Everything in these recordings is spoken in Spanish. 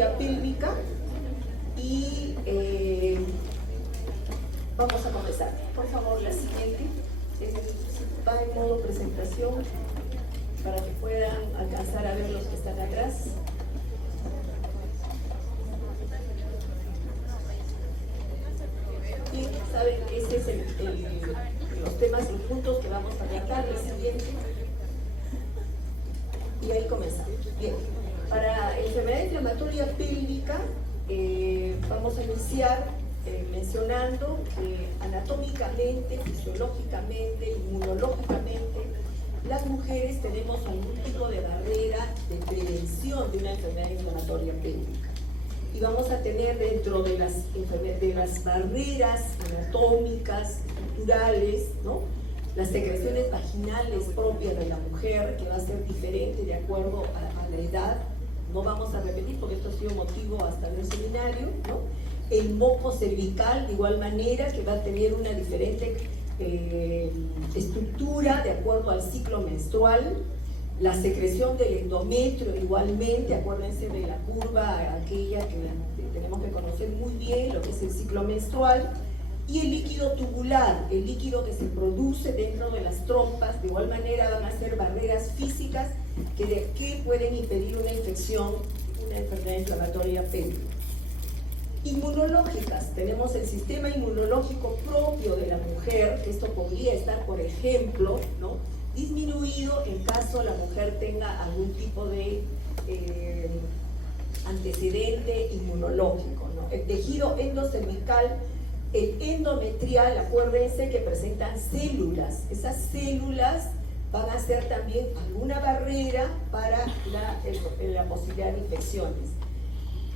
inflamatoria pélvica y vamos a comenzar. Por favor, la siguiente. Va en modo presentación para que puedan alcanzar a ver los que están atrás. Y saben, ese es los temas, los puntos que vamos a tratar. La siguiente. Y ahí comenzamos. Bien, para enfermedad inflamatoria pélvica vamos a iniciar mencionando que anatómicamente, fisiológicamente, inmunológicamente, las mujeres tenemos algún tipo de barrera de prevención de una enfermedad inflamatoria pélvica. Y vamos a tener dentro de las barreras anatómicas, estructurales, ¿no?, las secreciones vaginales propias de la mujer, que va a ser diferente de acuerdo a la edad. No vamos a repetir porque esto ha sido motivo hasta en el seminario, ¿no? El moco cervical, de igual manera, que va a tener una diferente estructura de acuerdo al ciclo menstrual. La secreción del endometrio, igualmente, acuérdense de la curva aquella que tenemos que conocer muy bien, lo que es el ciclo menstrual. Y el líquido tubular, el líquido que se produce dentro de las trompas, de igual manera van a ser barreras físicas que pueden impedir una infección, una enfermedad inflamatoria pélvica. Inmunológicas, tenemos el sistema inmunológico propio de la mujer, que esto podría estar, por ejemplo, ¿no?, disminuido en caso la mujer tenga algún tipo de antecedente inmunológico, ¿no? El tejido endocervical, el endometrial, acuérdense que presentan células. Esas células van a ser también alguna barrera para la posibilidad de infecciones.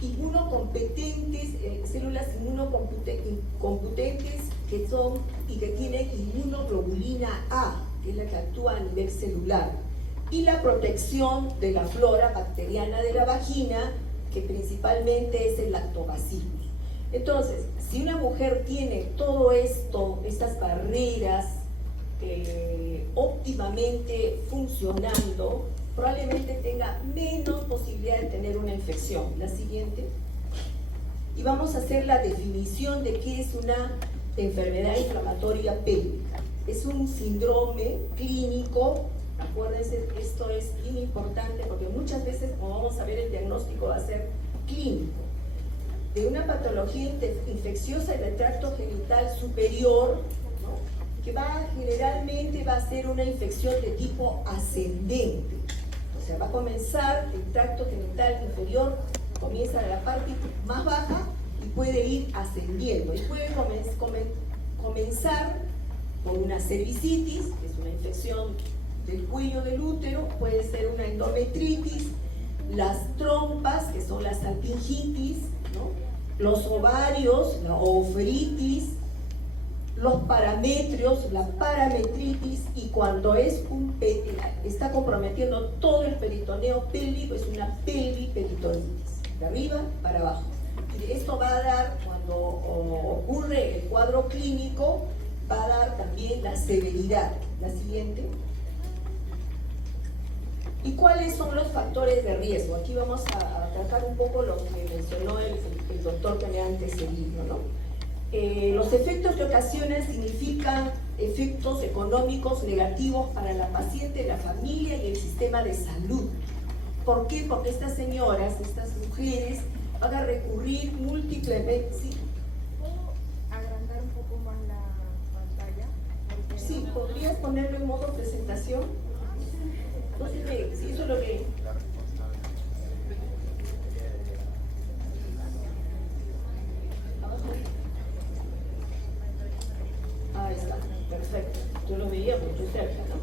Inmunocompetentes, células inmunocompetentes que son y que tienen inmunoglobulina A, que es la que actúa a nivel celular. Y la protección de la flora bacteriana de la vagina, que principalmente es el lactobacillus. Entonces, si una mujer tiene todo esto, estas barreras óptimamente funcionando, probablemente tenga menos posibilidad de tener una infección. La siguiente. Y vamos a hacer la definición de qué es una enfermedad inflamatoria pélvica. Es un síndrome clínico. Acuérdense, esto es bien importante porque muchas veces, como vamos a ver, el diagnóstico va a ser clínico, de una patología infecciosa del tracto genital superior, ¿no?, que generalmente va a ser una infección de tipo ascendente. O sea, va a comenzar el tracto genital inferior, comienza de la parte más baja y puede ir ascendiendo. Y puede comenzar con una cervicitis, que es una infección del cuello del útero, puede ser una endometritis, las trompas, que son las salpingitis, ¿no?, los ovarios, la ooferitis, los parametrios, la parametritis, y cuando está comprometiendo todo el peritoneo pélvico, es una pelviperitonitis, de arriba para abajo. Y esto va a dar, cuando ocurre el cuadro clínico, va a dar también la severidad. La siguiente. ¿Y cuáles son los factores de riesgo? Aquí vamos a tratar un poco lo que mencionó el doctor que me ha antecedido, ¿no? Los efectos que ocasionan significan efectos económicos negativos para la paciente, la familia y el sistema de salud. ¿Por qué? Porque estas señoras, estas mujeres, van a recurrir múltiplemente. ¿Sí? ¿Puedo agrandar un poco más la pantalla? Sí, ¿podrías ponerlo en modo presentación? No sé si eso es lo que... Ahí está, perfecto. Yo lo veía mucho cerca, ¿no?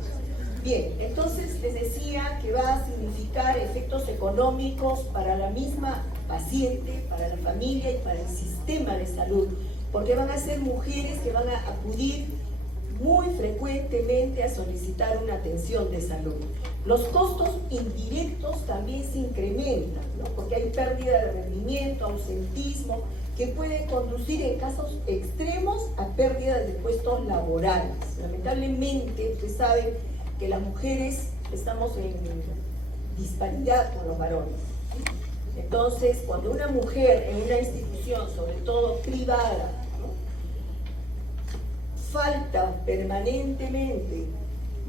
Bien, entonces les decía que va a significar efectos económicos para la misma paciente, para la familia y para el sistema de salud, porque van a ser mujeres que van a acudir muy frecuentemente a solicitar una atención de salud. Los costos indirectos también se incrementan, ¿no?, porque hay pérdida de rendimiento, ausentismo, que puede conducir en casos extremos a pérdidas de puestos laborales. Lamentablemente, ustedes saben que las mujeres estamos en disparidad con los varones. Entonces, cuando una mujer en una institución, sobre todo privada, ¿no?, falta permanentemente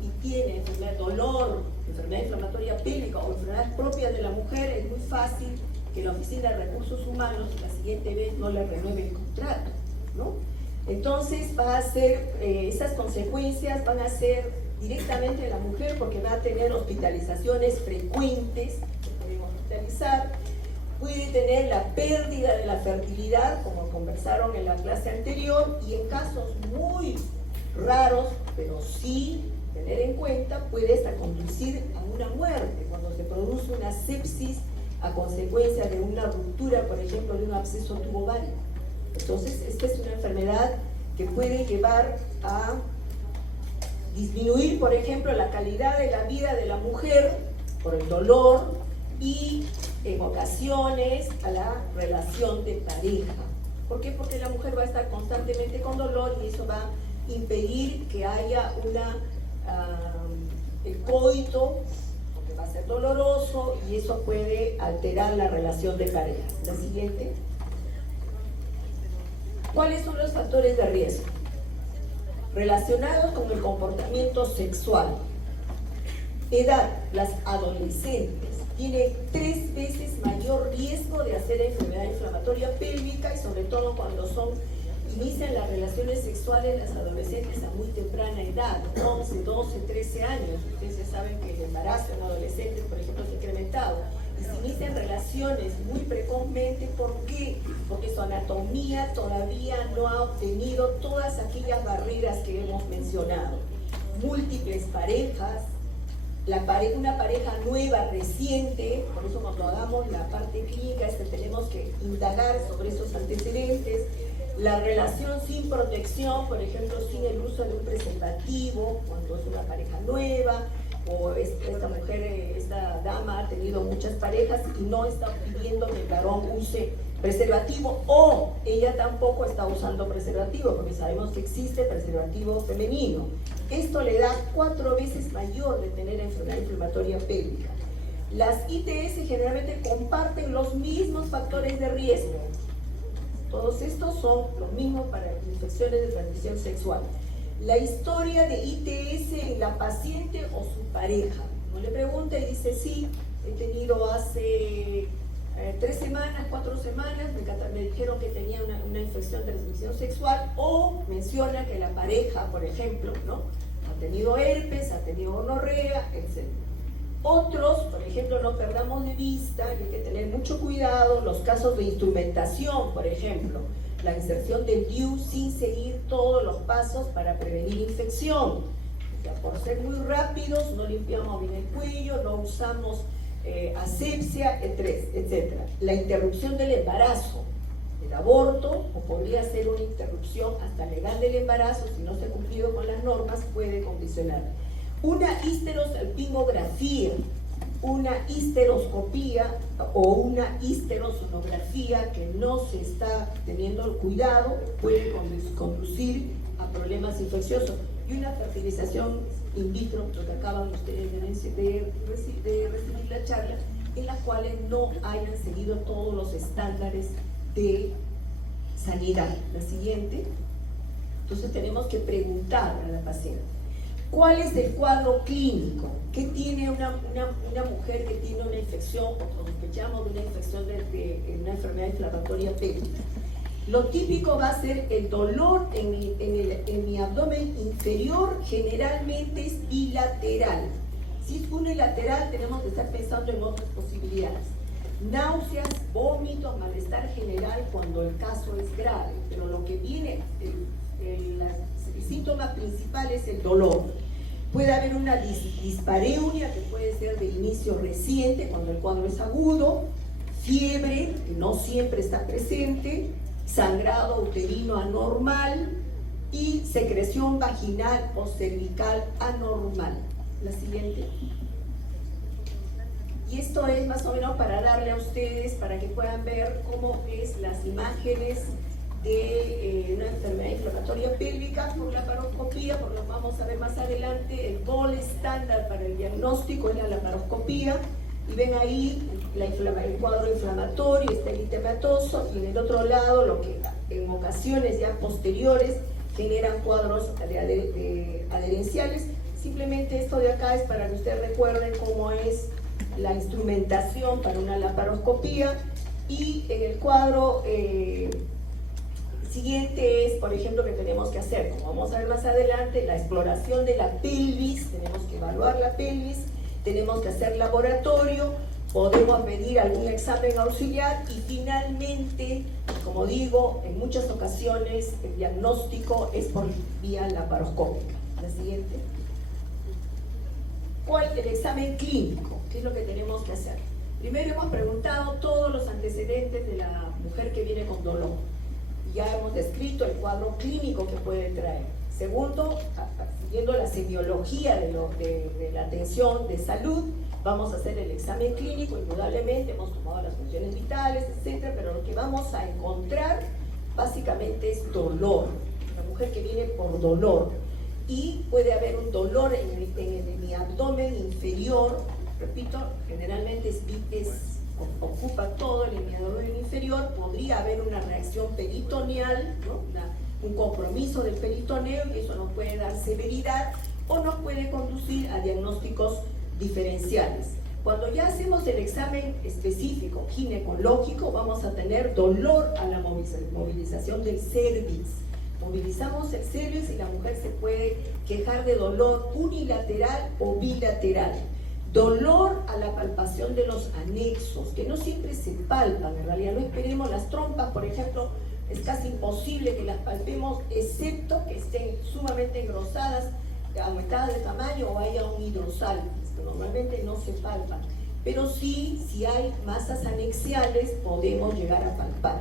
y tiene dolor, enfermedad inflamatoria pélvica o enfermedades propias de la mujer, es muy fácil que la Oficina de Recursos Humanos la siguiente vez no le renueve el contrato, ¿no? Entonces va a ser, esas consecuencias van a ser directamente de la mujer, porque va a tener hospitalizaciones frecuentes, se pueden hospitalizar, puede tener la pérdida de la fertilidad, como conversaron en la clase anterior, y en casos muy raros, pero sí tener en cuenta, puede hasta conducir a una muerte, cuando se produce una sepsis a consecuencia de una ruptura, por ejemplo, de un absceso tubovario. Entonces, esta es una enfermedad que puede llevar a disminuir, por ejemplo, la calidad de la vida de la mujer por el dolor y en ocasiones a la relación de pareja. ¿Por qué? Porque la mujer va a estar constantemente con dolor y eso va a impedir que haya el coito, porque va a ser doloroso y eso puede alterar la relación de pareja. La siguiente. ¿Cuáles son los factores de riesgo relacionados con el comportamiento sexual? Edad, las adolescentes tienen 3 veces mayor riesgo de hacer enfermedad inflamatoria pélvica y sobre todo cuando inician las relaciones sexuales las adolescentes a muy temprana edad, 11, 12, 13 años. Ustedes ya saben que el embarazo en adolescentes, por ejemplo, se ha incrementado. Y se inician relaciones muy precozmente. ¿Por qué? Porque su anatomía todavía no ha obtenido todas aquellas barreras que hemos mencionado. Múltiples parejas, una pareja nueva, reciente, por eso cuando hagamos la parte clínica tenemos que indagar sobre esos antecedentes. La relación sin protección, por ejemplo, sin el uso de un preservativo, cuando es una pareja nueva, o esta mujer, esta dama ha tenido muchas parejas y no está pidiendo que el varón use preservativo, o ella tampoco está usando preservativo, porque sabemos que existe preservativo femenino. Esto le da 4 veces mayor de tener enfermedad inflamatoria pélvica. Las ITS generalmente comparten los mismos factores de riesgo. Todos estos son los mismos para infecciones de transmisión sexual. La historia de ITS en la paciente o su pareja. Uno le pregunta y dice, sí, he tenido hace 3 semanas, 4 semanas, me dijeron que tenía una infección de transmisión sexual, o menciona que la pareja, por ejemplo, ¿no?, ha tenido herpes, ha tenido gonorrea, etc. Otros, por ejemplo, no perdamos de vista, hay que tener mucho cuidado, los casos de instrumentación, por ejemplo, la inserción del DIU sin seguir todos los pasos para prevenir infección. O sea, por ser muy rápidos, no limpiamos bien el cuello, no usamos asepsia, etc. La interrupción del embarazo, el aborto, o podría ser una interrupción hasta legal del embarazo, si no se ha cumplido con las normas, puede condicionar. Una histerosalpingografía, una histeroscopía o una histerosonografía que no se está teniendo cuidado puede conducir a problemas infecciosos. Y una fertilización in vitro, lo que acaban ustedes de recibir la charla, en las cuales no hayan seguido todos los estándares de sanidad. La siguiente. Entonces tenemos que preguntar a la paciente, ¿cuál es el cuadro clínico? ¿Qué tiene una mujer que tiene una infección, o sospechamos de una infección de una enfermedad inflamatoria pélvica? Lo típico va a ser el dolor en mi abdomen inferior, generalmente es bilateral. Si es unilateral, tenemos que estar pensando en otras posibilidades. Náuseas, vómitos, malestar general cuando el caso es grave, pero lo que viene, el síntoma principal es el dolor. Puede haber una dispareunia que puede ser de inicio reciente cuando el cuadro es agudo, fiebre que no siempre está presente, sangrado uterino anormal y secreción vaginal o cervical anormal. La siguiente. Y esto es más o menos para darle a ustedes, para que puedan ver cómo es las imágenes de una enfermedad inflamatoria pélvica por laparoscopía, por lo que vamos a ver más adelante. El gold estándar para el diagnóstico es la laparoscopía. Y ven ahí el cuadro inflamatorio, está eritematoso, y en el otro lado, lo que en ocasiones ya posteriores generan cuadros adherenciales. Simplemente esto de acá es para que ustedes recuerden cómo es la instrumentación para una laparoscopía. Y en el cuadro siguiente es, por ejemplo, que tenemos que hacer, como vamos a ver más adelante, la exploración de la pelvis. Tenemos que evaluar la pelvis, tenemos que hacer laboratorio, podemos pedir algún examen auxiliar y finalmente, como digo, en muchas ocasiones el diagnóstico es por vía laparoscópica. La siguiente. ¿Cuál? El examen clínico. ¿Qué es lo que tenemos que hacer? Primero hemos preguntado todos los antecedentes de la mujer que viene con dolor. Ya hemos descrito el cuadro clínico que puede traer. Segundo, siguiendo la semiología de la atención de salud, vamos a hacer el examen clínico. Indudablemente hemos tomado las funciones vitales, etcétera, pero lo que vamos a encontrar básicamente es dolor. La mujer que viene por dolor, y puede haber un dolor en mi abdomen inferior. Repito, generalmente ocupa todo el abdomen inferior. Podría haber una reacción peritoneal, ¿no? Un compromiso del peritoneo, y eso nos puede dar severidad o nos puede conducir a diagnósticos diferenciales. Cuando ya hacemos el examen específico ginecológico, vamos a tener dolor a la movilización del cervix. Movilizamos el cervix y la mujer se puede quejar de dolor unilateral o bilateral. Dolor a la palpación de los anexos, que no siempre se palpan, en realidad no esperemos. Las trompas, por ejemplo, es casi imposible que las palpemos, excepto que estén sumamente engrosadas, aumentadas de tamaño o haya un hidrosalpis, que normalmente no se palpan. Pero sí, si hay masas anexiales, podemos llegar a palpar.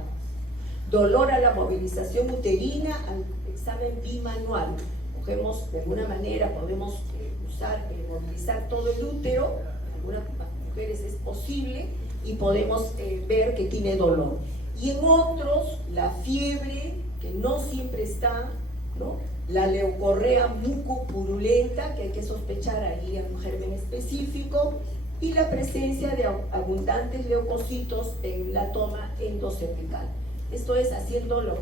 Dolor a la movilización uterina, al examen bimanual. Cogemos, de alguna manera, podemos movilizar todo el útero, en algunas mujeres es posible, y podemos ver que tiene dolor. Y en otros, la fiebre, que no siempre está, ¿no? La leucorrea mucopurulenta, que hay que sospechar ahí a un germen específico, y la presencia de abundantes leucocitos en la toma endocervical. Esto es haciendo lo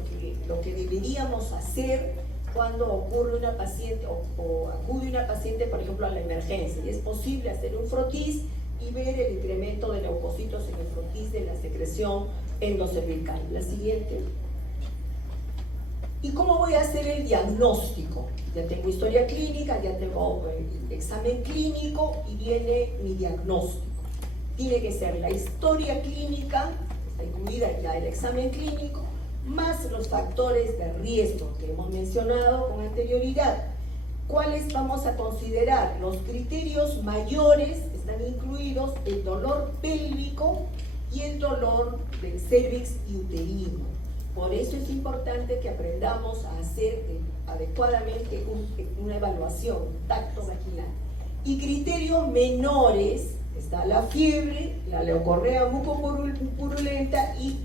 que deberíamos hacer cuando ocurre una paciente o acude una paciente, por ejemplo, a la emergencia. Y es posible hacer un frotis y ver el incremento de leucocitos en el frotis de la secreción endocervical. La siguiente. ¿Y cómo voy a hacer el diagnóstico? Ya tengo historia clínica, ya tengo el examen clínico y viene mi diagnóstico. Tiene que ser la historia clínica, está incluida ya el examen clínico, más los factores de riesgo que hemos mencionado con anterioridad. ¿Cuáles vamos a considerar? Los criterios mayores están incluidos el dolor pélvico y el dolor del cervix y uterino. Por eso es importante que aprendamos a hacer adecuadamente una evaluación, un tacto vaginal. Y criterios menores, está la fiebre, la leucorrea mucopurulenta y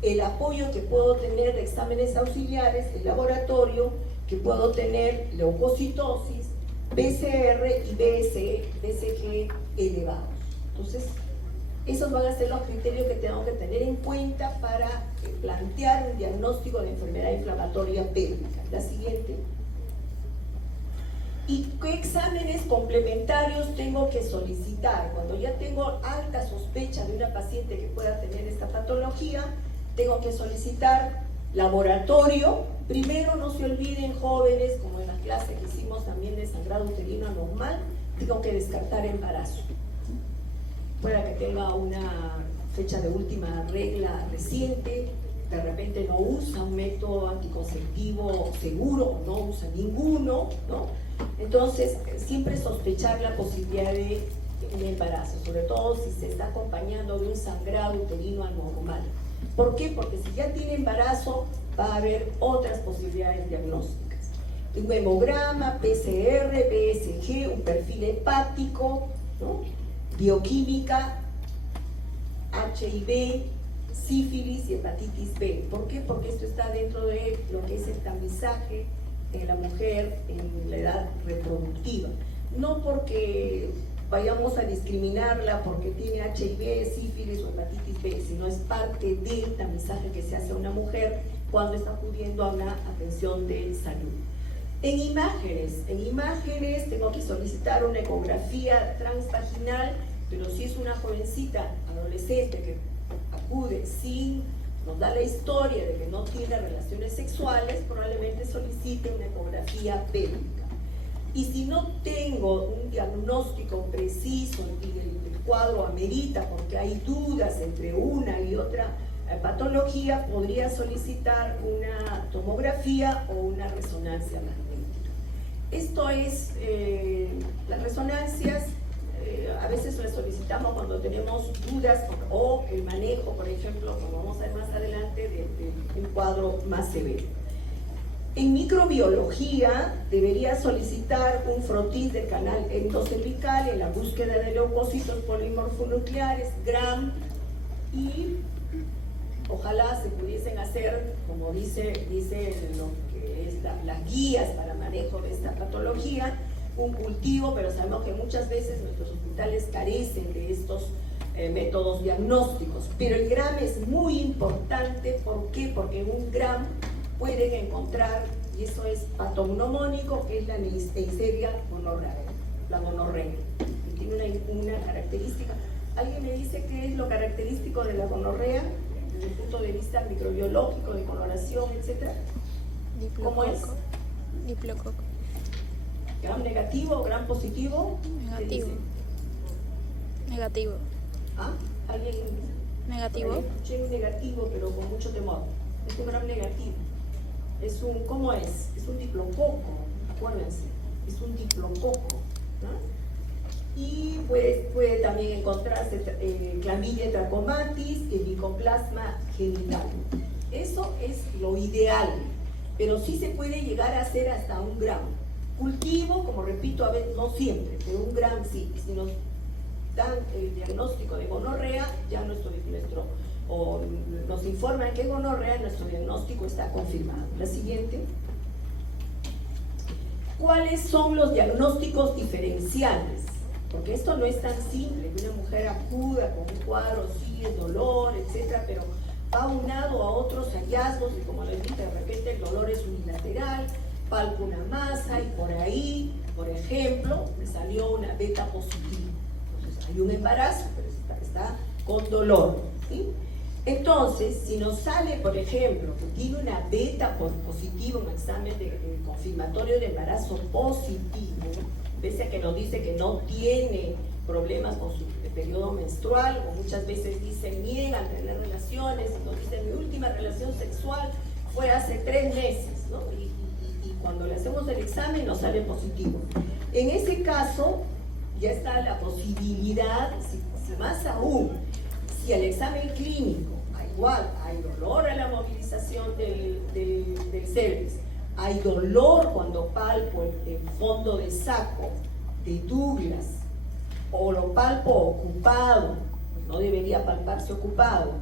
el apoyo que puedo tener de exámenes auxiliares, el laboratorio, que puedo tener leucocitosis, PCR y BCG elevados. Entonces, esos van a ser los criterios que tengo que tener en cuenta para plantear un diagnóstico de enfermedad inflamatoria pélvica. La siguiente. ¿Y qué exámenes complementarios tengo que solicitar? Cuando ya tengo alta sospecha de una paciente que pueda tener esta patología, tengo que solicitar laboratorio. Primero, no se olviden, jóvenes, como en la clase que hicimos también de sangrado uterino anormal, tengo que descartar embarazo. Pueda que tenga una fecha de última regla reciente, de repente no usa un método anticonceptivo seguro, no usa ninguno, ¿no? Entonces, siempre sospechar la posibilidad de un embarazo, sobre todo si se está acompañando de un sangrado uterino anormal. ¿Por qué? Porque si ya tiene embarazo, va a haber otras posibilidades diagnósticas. Un hemograma, PCR, BSG, un perfil hepático, ¿no? Bioquímica, HIV, sífilis y hepatitis B. ¿Por qué? Porque esto está dentro de lo que es el tamizaje en la mujer en la edad reproductiva. No porque vayamos a discriminarla porque tiene HIV, sífilis o hepatitis B, sino es parte del tamizaje que se hace a una mujer cuando está acudiendo a una atención de salud. En imágenes tengo que solicitar una ecografía transvaginal, pero si es una jovencita adolescente que acude sin, nos da la historia de que no tiene relaciones sexuales, probablemente solicite una ecografía pélvica. Y si no tengo un diagnóstico preciso y el cuadro amerita porque hay dudas entre una y otra patología, podría solicitar una tomografía o una resonancia magnética. Esto es, las resonancias a veces las solicitamos cuando tenemos dudas o el manejo, por ejemplo, como vamos a ver más adelante, de un cuadro más severo. En microbiología debería solicitar un frotis del canal endocervical en la búsqueda de leucocitos polimorfonucleares, GRAM, y ojalá se pudiesen hacer, como dice lo que es las guías para manejo de esta patología, un cultivo, pero sabemos que muchas veces nuestros hospitales carecen de estos métodos diagnósticos. Pero el GRAM es muy importante, ¿por qué? Porque en un GRAM pueden encontrar, y eso es patognomónico, que es la Neisseria gonorrea, la gonorrea, y tiene una característica. ¿Alguien me dice qué es lo característico de la gonorrea desde el punto de vista microbiológico, de coloración, etcétera? ¿Cómo es? Diplococo. ¿Gram negativo, gram positivo? Negativo. Negativo. ¿Ah? ¿Alguien? Negativo. Escuché un negativo, pero con mucho temor. Es un gram negativo. Es un, ¿cómo es? Es un diplococo, acuérdense. Es un diplococo, ¿no? Y puede también encontrarse Chlamydia trachomatis, el Mycoplasma genital. Eso es lo ideal, pero sí se puede llegar a hacer hasta un gramo. Cultivo, como repito, a veces no siempre, pero un gramo sí. Si nos dan el diagnóstico de gonorrea, ya o nos informan que es gonorrea, nuestro diagnóstico está confirmado. La siguiente. ¿Cuáles son los diagnósticos diferenciales? Porque esto no es tan simple, que una mujer acuda con un cuadro, sí, es dolor, etcétera, pero va unado a otros hallazgos y como les dije, de repente el dolor es unilateral, palpa una masa y por ahí, por ejemplo, me salió una beta positiva. Entonces hay un embarazo, pero está con dolor, ¿sí? Entonces, si nos sale, por ejemplo, que tiene una beta positiva, un examen de confirmatorio de embarazo positivo, pese a que nos dice que no tiene problemas con su periodo menstrual, o muchas veces dicen niegan tener relaciones, y nos dicen mi última relación sexual fue hace 3 meses, ¿no? Y cuando le hacemos el examen nos sale positivo. En ese caso ya está la posibilidad, si más aún, si el examen clínico, igual hay dolor a la movilización del cervix, hay dolor cuando palpo el fondo de saco de Douglas, o lo palpo ocupado, pues no debería palparse ocupado,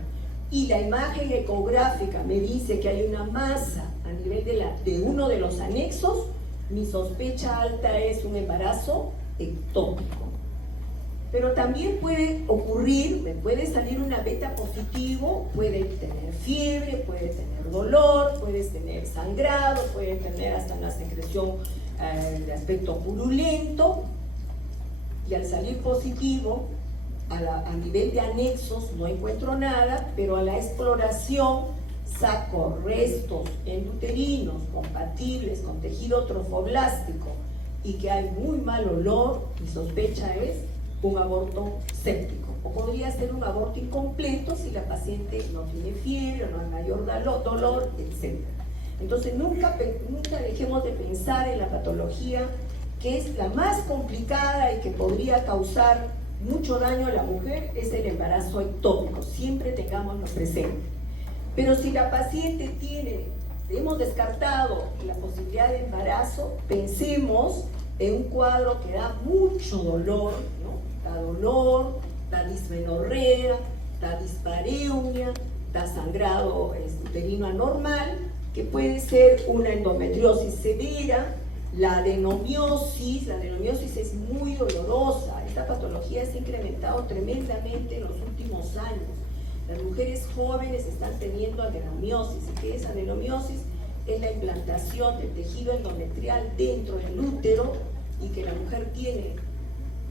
y la imagen ecográfica me dice que hay una masa a nivel de uno de los anexos, mi sospecha alta es un embarazo ectópico. Pero también puede ocurrir, me puede salir una beta positivo, puede tener fiebre, puede tener dolor, puede tener sangrado, puede tener hasta una secreción de aspecto purulento, y al salir positivo, a nivel de anexos no encuentro nada, pero a la exploración saco restos endouterinos compatibles con tejido trofoblástico y que hay muy mal olor, mi sospecha es un aborto séptico, o podría ser un aborto incompleto si la paciente no tiene fiebre, no hay mayor dolor, etc. Entonces nunca dejemos de pensar en la patología que es la más complicada y que podría causar mucho daño a la mujer, es el embarazo ectópico, siempre tengámoslo presente. Pero si la paciente hemos descartado la posibilidad de embarazo, pensemos en un cuadro que da mucho dolor, ¿no? Da dolor, da dismenorrea, da dispareunia, da sangrado uterino anormal, que puede ser una endometriosis severa, la adenomiosis es muy dolorosa, es esta patología se ha incrementado tremendamente en los últimos años. Las mujeres jóvenes están teniendo adenomiosis. ¿Y qué es adenomiosis? Es la implantación del tejido endometrial dentro del útero, y que la mujer tiene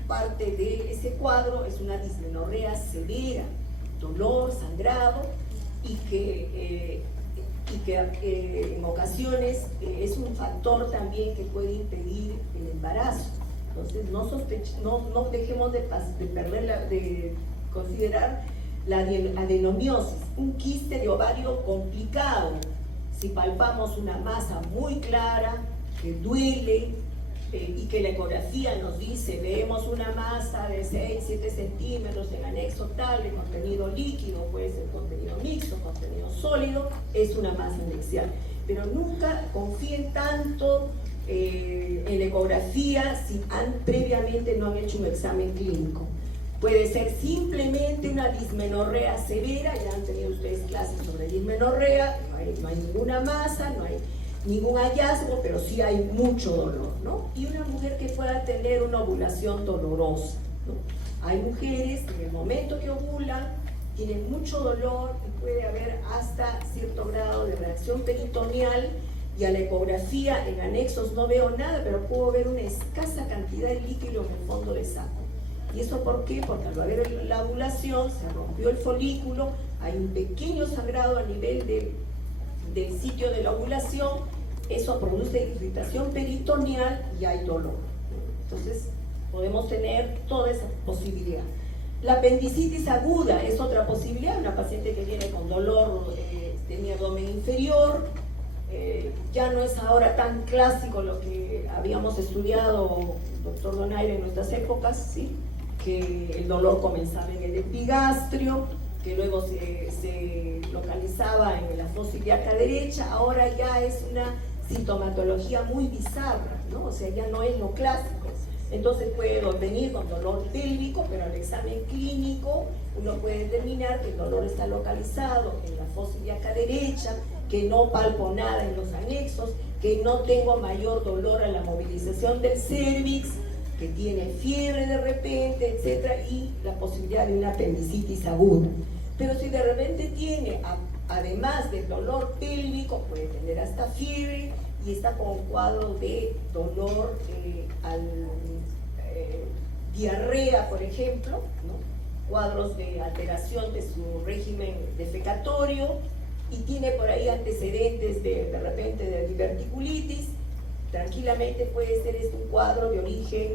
parte de ese cuadro, es una dismenorrea severa, dolor, sangrado, y que en ocasiones es un factor también que puede impedir el embarazo. Entonces no dejemos de considerar la adenomiosis, un quiste de ovario complicado. Si palpamos una masa muy clara, que duele, y que la ecografía nos dice, vemos una masa de 6-7 centímetros en anexo tal, de contenido líquido, puede ser contenido mixto, contenido sólido, es una masa anexial. Pero nunca confíen tanto en la ecografía si previamente no han hecho un examen clínico. Puede ser simplemente una dismenorrea severa, ya han tenido ustedes clases sobre dismenorrea, no hay ninguna masa, no hay ningún hallazgo, pero sí hay mucho dolor, ¿no? Y una mujer que pueda tener una ovulación dolorosa, ¿no? Hay mujeres que en el momento que ovulan tienen mucho dolor y puede haber hasta cierto grado de reacción peritoneal, y a la ecografía en anexos no veo nada, pero puedo ver una escasa cantidad de líquido en el fondo del saco. ¿Y eso por qué? Porque al haber la ovulación se rompió el folículo, hay un pequeño sangrado a nivel del sitio de la ovulación, eso produce irritación peritoneal y hay dolor. Entonces podemos tener toda esa posibilidad. La apendicitis aguda es otra posibilidad, una paciente que viene con dolor de mi abdomen inferior. Ya no es ahora tan clásico lo que habíamos estudiado, doctor Donaire, en nuestras épocas, ¿sí? Que el dolor comenzaba en el epigastrio, que luego se localizaba en la fosa ilíaca derecha. Ahora ya es una sintomatología muy bizarra, ¿no? O sea, ya no es lo clásico. Entonces puede venir con dolor pélvico, pero al examen clínico uno puede determinar que el dolor está localizado en la fosa ilíaca derecha, que no palpo nada en los anexos, que no tengo mayor dolor a la movilización del cérvix, que tiene fiebre de repente, etcétera, y la posibilidad de una apendicitis aguda. Pero si de repente tiene, además del dolor pélvico, puede tener hasta fiebre y está con un cuadro de dolor diarrea, por ejemplo, ¿no? Cuadros de alteración de su régimen defecatorio, y tiene por ahí antecedentes de repente de diverticulitis, tranquilamente puede ser un cuadro de origen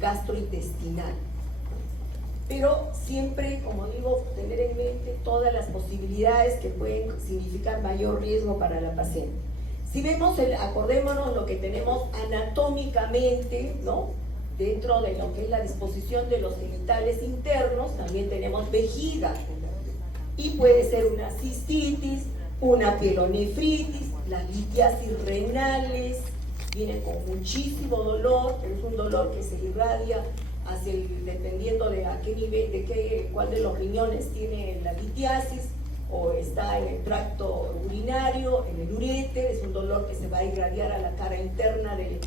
gastrointestinal. Pero siempre, como digo, tener en mente todas las posibilidades que pueden significar mayor riesgo para la paciente. Si vemos, acordémonos lo que tenemos anatómicamente, ¿no? Dentro de lo que es la disposición de los genitales internos, también tenemos vejiga, y puede ser una cistitis, una pielonefritis, las litiasis renales, vienen con muchísimo dolor, pero es un dolor que se irradia dependiendo de a qué nivel, cuál de los riñones tiene la litiasis, o está en el tracto urinario, en el uréter. Es un dolor que se va a irradiar a la cara interna de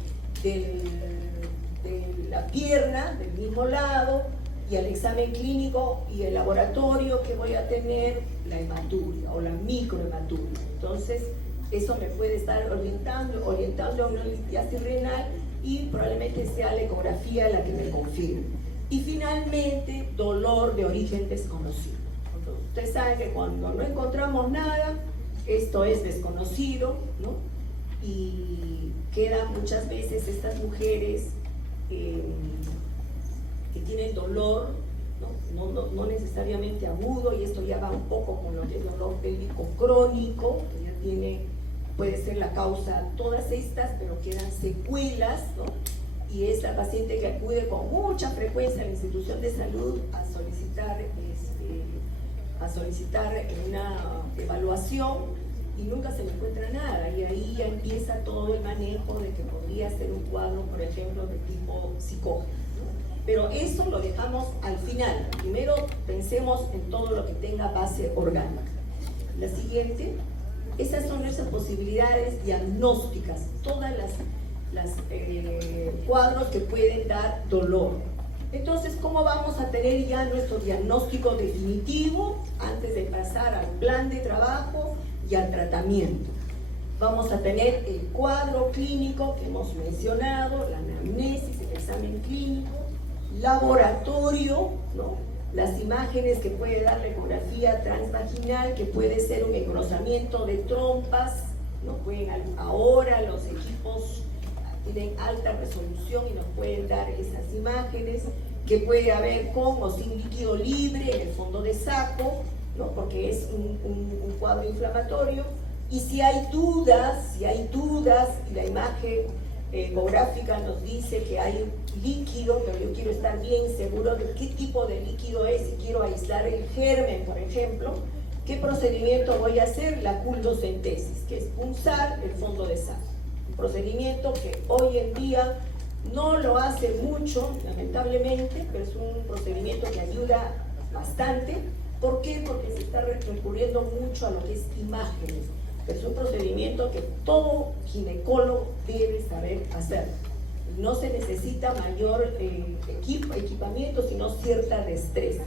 la pierna, del mismo lado, y al examen clínico y el laboratorio que voy a tener la hematuria o la microhematuria. Entonces, eso me puede estar orientando a una litiasis renal, y probablemente sea la ecografía la que me confirme. Y finalmente, dolor de origen desconocido. Entonces, ustedes saben que cuando no encontramos nada, esto es desconocido, ¿no? Y quedan muchas veces estas mujeres que tienen dolor, no necesariamente agudo, y esto ya va un poco con lo que es dolor pélvico crónico, que ya puede ser la causa todas estas, pero quedan secuelas, ¿no? Y es la paciente que acude con mucha frecuencia a la institución de salud a solicitar una evaluación, y nunca se le encuentra nada, y ahí ya empieza todo el manejo de que podría ser un cuadro, por ejemplo, de tipo psicógeno, ¿no? Pero eso lo dejamos al final. Primero pensemos en todo lo que tenga base orgánica. La siguiente, esas son nuestras posibilidades diagnósticas, todas las cuadros que pueden dar dolor. Entonces, ¿cómo vamos a tener ya nuestro diagnóstico definitivo antes de pasar al plan de trabajo y al tratamiento? Vamos a tener el cuadro clínico que hemos mencionado, la anamnesis, el examen clínico, laboratorio, ¿no? Las imágenes que puede dar la ecografía transvaginal, que puede ser un engrosamiento de trompas, ¿no? Ahora los equipos tienen alta resolución y nos pueden dar esas imágenes, que puede haber con o sin líquido libre en el fondo de saco, ¿no? Porque es un cuadro inflamatorio. Y si hay dudas y la imagen ecográfica nos dice que hay líquido, pero yo quiero estar bien seguro de qué tipo de líquido es y quiero aislar el germen, por ejemplo, ¿qué procedimiento voy a hacer? La culdocentesis, que es punzar el fondo de saco. Un procedimiento que hoy en día no lo hace mucho, lamentablemente, pero es un procedimiento que ayuda bastante. ¿Por qué? Porque se está recurriendo mucho a lo que es imágenes. Es un procedimiento que todo ginecólogo debe saber hacer. No se necesita mayor equipamiento, sino cierta destreza.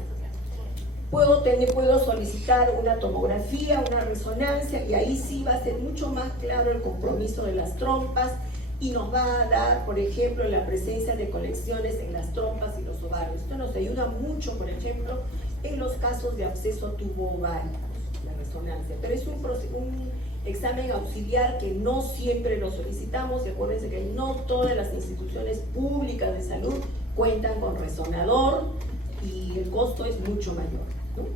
Puedo solicitar una tomografía, una resonancia, y ahí sí va a ser mucho más claro el compromiso de las trompas y nos va a dar, por ejemplo, la presencia de colecciones en las trompas y los ovarios. Esto nos ayuda mucho, por ejemplo, en los casos de absceso tubo-ovario, la resonancia. Pero es un examen auxiliar que no siempre lo solicitamos, y acuérdense que no todas las instituciones públicas de salud cuentan con resonador y el costo es mucho mayor, ¿no?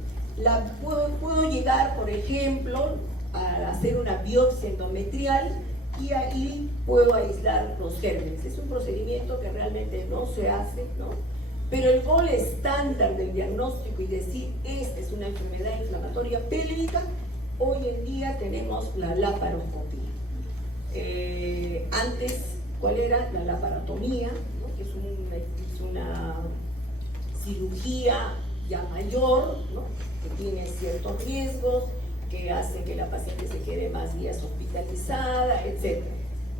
Puedo llegar, por ejemplo, a hacer una biopsia endometrial y ahí puedo aislar los gérmenes. Es un procedimiento que realmente no se hace, ¿no? Pero el gol estándar del diagnóstico y decir esta es una enfermedad inflamatoria pélvica, hoy en día tenemos la laparoscopía. Antes, ¿cuál era? La laparotomía, ¿no? Que es una cirugía ya mayor, ¿no? Que tiene ciertos riesgos, que hace que la paciente se quede más días hospitalizada, etc.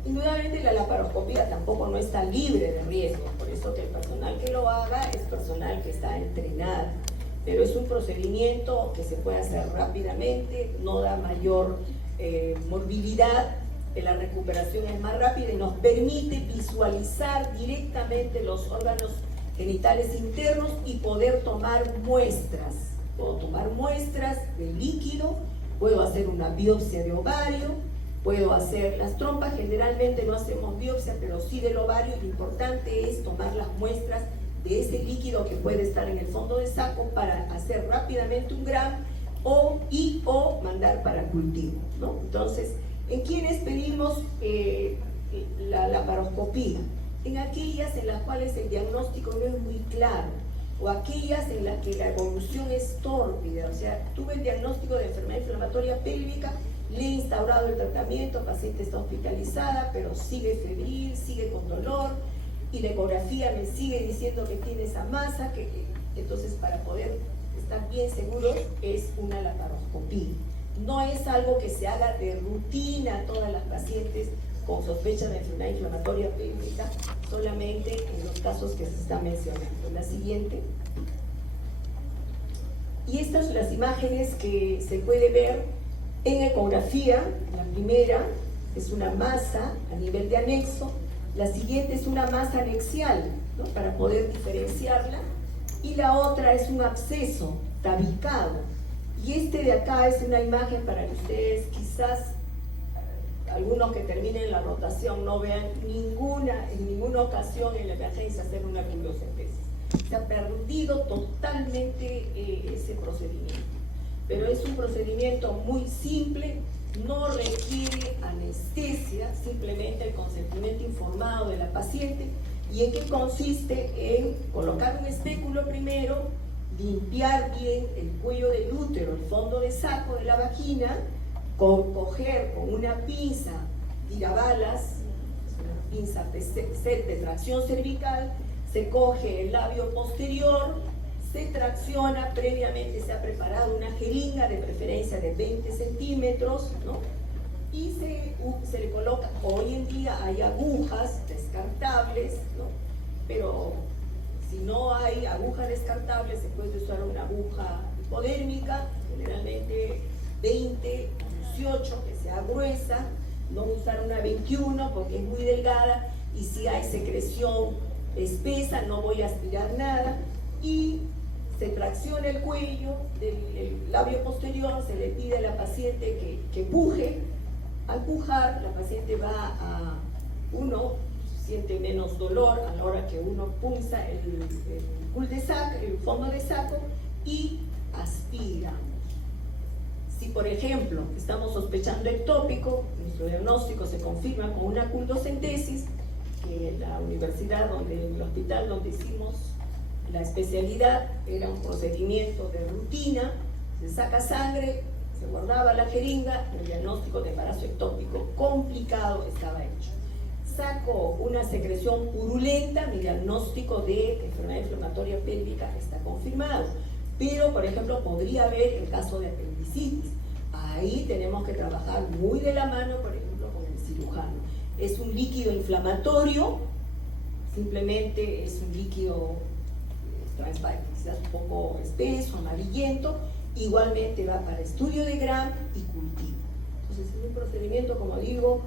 Indudablemente la laparoscopía tampoco no está libre de riesgos, por eso que el personal que lo haga es personal que está entrenado. Pero es un procedimiento que se puede hacer rápidamente, no da mayor morbilidad, la recuperación es más rápida y nos permite visualizar directamente los órganos genitales internos y poder tomar muestras. Puedo tomar muestras de líquido, puedo hacer una biopsia de ovario, puedo hacer las trompas, generalmente no hacemos biopsia, pero sí del ovario. Lo importante es tomar las muestras de ese líquido que puede estar en el fondo de saco para hacer rápidamente un gram o mandar para cultivo, ¿no? Entonces, ¿en quiénes pedimos la laparoscopía? En aquellas en las cuales el diagnóstico no es muy claro, o aquellas en las que la evolución es tórpida. O sea, tuve el diagnóstico de enfermedad inflamatoria pélvica, le he instaurado el tratamiento, la paciente está hospitalizada, pero sigue febril, sigue con dolor, y la ecografía me sigue diciendo que tiene esa masa, entonces para poder estar bien seguros es una laparoscopía. No es algo que se haga de rutina a todas las pacientes con sospecha de enfermedad inflamatoria pélvica, solamente en los casos que se está mencionando. La siguiente. Y estas son las imágenes que se puede ver en ecografía. La primera es una masa a nivel de anexo, la siguiente es una masa anexial, ¿no? Para poder diferenciarla, y la otra es un absceso tabicado. Y este de acá es una imagen para que ustedes quizás algunos que terminen la rotación no vean en ninguna ocasión en la emergencia hacer una culdocentesis. Se ha perdido totalmente ese procedimiento. Pero es un procedimiento muy simple, no requiere anestesia, simplemente el consentimiento informado de la paciente. ¿Y en qué consiste? En colocar un espéculo primero, limpiar bien el cuello del útero, el fondo de saco de la vagina, coger con una pinza tirabalas, una pinza de tracción cervical, se coge el labio posterior, se tracciona, previamente se ha preparado una jeringa de preferencia de 20 centímetros, ¿no? Y se le coloca, hoy en día hay agujas descartables, ¿no? Pero Si no hay aguja descartable, se puede usar una aguja hipodérmica, generalmente 20, 18, que sea gruesa, no usar una 21 porque es muy delgada, y si hay secreción espesa no voy a aspirar nada, y se tracciona el cuello del labio posterior, se le pide a la paciente que puje. Al pujar, la paciente uno siente menos dolor a la hora que uno punza el cul-de-sac, el fondo de saco, y aspira. Si, por ejemplo, estamos sospechando ectópico, nuestro diagnóstico se confirma con una cultocentesis, que en la universidad, en el hospital donde hicimos la especialidad, era un procedimiento de rutina, se saca sangre, se guardaba la jeringa, el diagnóstico de embarazo ectópico complicado estaba hecho. Saco una secreción purulenta, mi diagnóstico de enfermedad inflamatoria pélvica está confirmado. Pero, por ejemplo, podría haber el caso de apendicitis. Ahí tenemos que trabajar muy de la mano, por ejemplo, con el cirujano. Es un líquido inflamatorio, simplemente es un líquido transparente, quizás un poco espeso, amarillento, igualmente va para estudio de Gram y cultivo. Entonces es un procedimiento, como digo,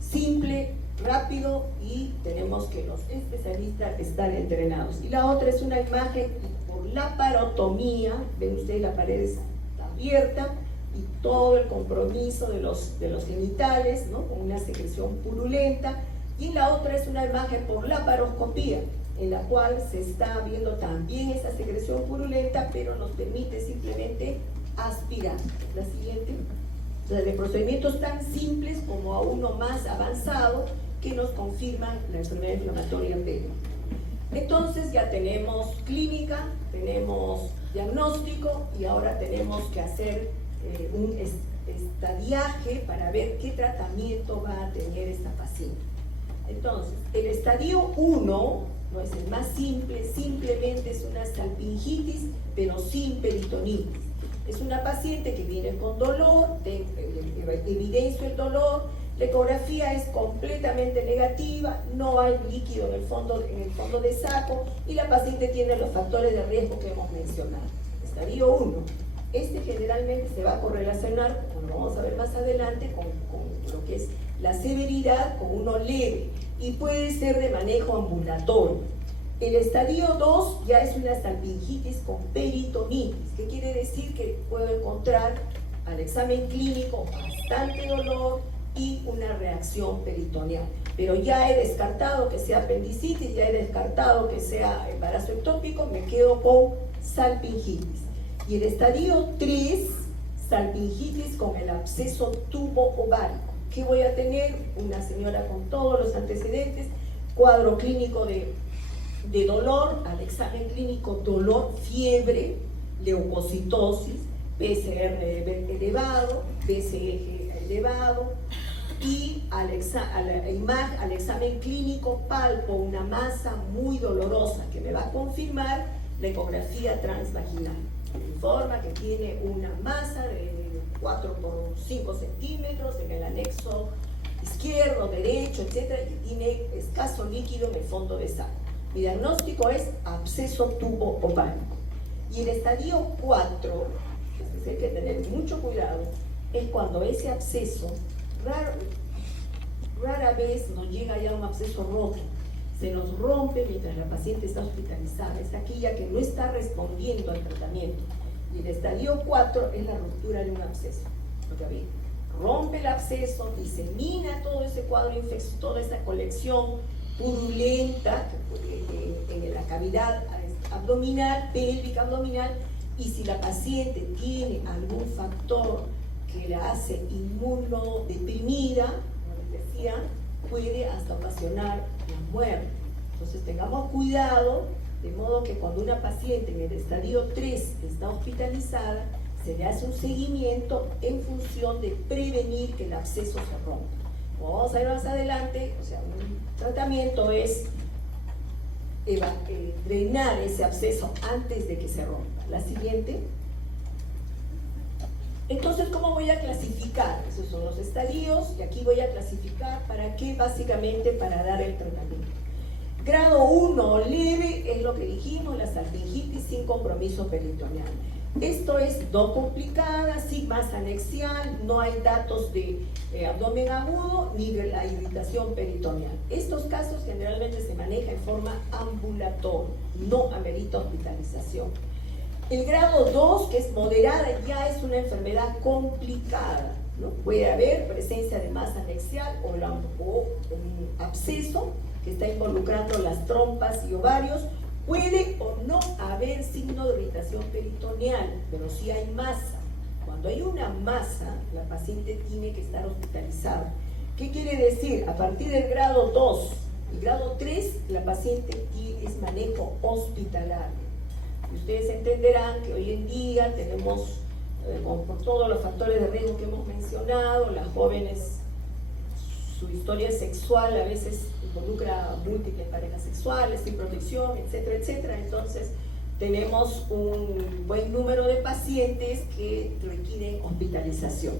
simple, rápido, y tenemos que los especialistas estar entrenados. Y la otra es una imagen por laparotomía, ven ustedes, la pared está abierta y todo el compromiso de los genitales, ¿no?, con una secreción purulenta. Y la otra es una imagen por laparoscopía, en la cual se está viendo también esa secreción purulenta, pero nos permite simplemente aspirar. La siguiente. De procedimientos tan simples como a uno más avanzado que nos confirman la enfermedad inflamatoria pélvica. Entonces ya tenemos clínica, tenemos diagnóstico, y ahora tenemos que hacer un estadiaje para ver qué tratamiento va a tener esta paciente. Entonces, el estadio 1 no es el más simple, simplemente es una salpingitis, pero sin peritonitis. Es una paciente que viene con dolor, evidencio el dolor, la ecografía es completamente negativa, no hay líquido en el fondo de saco, y la paciente tiene los factores de riesgo que hemos mencionado. Estadio 1. Este generalmente se va a correlacionar, como lo vamos a ver más adelante, con lo que es la severidad, con uno leve, y puede ser de manejo ambulatorio. El estadio 2 ya es una salpingitis con peritonitis, que quiere decir que puedo encontrar al examen clínico bastante dolor y una reacción peritoneal. Pero ya he descartado que sea apendicitis, ya he descartado que sea embarazo ectópico, me quedo con salpingitis. Y el estadio 3, salpingitis con el absceso tubo ovárico. ¿Qué voy a tener? Una señora con todos los antecedentes, cuadro clínico de dolor, al examen clínico dolor, fiebre, leucocitosis, PCR elevado, BCG elevado, y al examen clínico palpo una masa muy dolorosa que me va a confirmar la ecografía transvaginal. Me informa que tiene una masa de 4 por 5 centímetros en el anexo izquierdo, derecho, etcétera, y que tiene escaso líquido en el fondo de saco. Mi diagnóstico es absceso tubo ovárico. Y el estadio 4, que hay que tener mucho cuidado, es cuando ese absceso, rara vez nos llega ya un absceso roto, se nos rompe mientras la paciente está hospitalizada, es aquella que no está respondiendo al tratamiento. Y el estadio 4 es la ruptura de un absceso. Rompe el absceso, disemina todo ese cuadro infeccioso, toda esa colección purulenta en la cavidad abdominal, pélvica abdominal, y si la paciente tiene algún factor que la hace inmunodeprimida, como les decía, puede hasta ocasionar la muerte. Entonces tengamos cuidado, de modo que cuando una paciente en el estadio 3 está hospitalizada, se le hace un seguimiento en función de prevenir que el absceso se rompa. Como vamos a ver más adelante, o sea, un tratamiento es drenar ese absceso antes de que se rompa. La siguiente. Entonces, ¿cómo voy a clasificar? Esos son los estadios, y aquí voy a clasificar para qué, básicamente para dar el tratamiento. Grado 1 leve es lo que dijimos, la salpingitis sin compromiso peritoneal. Esto es no complicada, sin masa anexial, no hay datos de abdomen agudo ni de la irritación peritoneal. Estos casos generalmente se manejan en forma ambulatoria, no amerita hospitalización. El grado 2, que es moderada, ya es una enfermedad complicada, ¿no? Puede haber presencia de masa anexial o un absceso que está involucrando las trompas y ovarios. Puede o no haber signo de irritación peritoneal, pero sí hay masa. Cuando hay una masa, la paciente tiene que estar hospitalizada. ¿Qué quiere decir? A partir del grado 2 y grado 3, la paciente es manejo hospitalario. Y ustedes entenderán que hoy en día tenemos, por todos los factores de riesgo que hemos mencionado, las jóvenes, su historia sexual a veces involucra múltiples parejas sexuales, sin protección, etcétera, etcétera. Entonces, tenemos un buen número de pacientes que requieren hospitalización.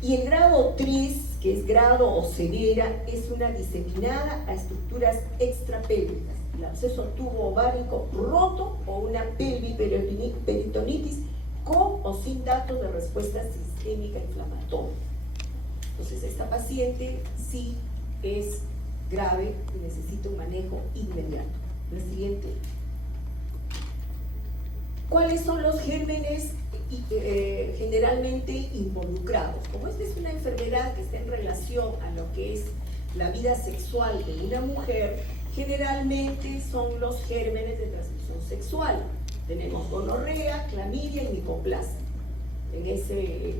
Y el grado 3, que es grado o severa, es una diseminada a estructuras extrapélvicas. El absceso tubo ovárico roto o una pelviperitonitis con o sin datos de respuesta sistémica inflamatoria. Entonces, esta paciente sí es grave y necesita un manejo inmediato. La siguiente. ¿Cuáles son los gérmenes generalmente involucrados? Como esta es una enfermedad que está en relación a lo que es la vida sexual de una mujer, generalmente son los gérmenes de transmisión sexual. Tenemos gonorrea, clamidia y micoplasma.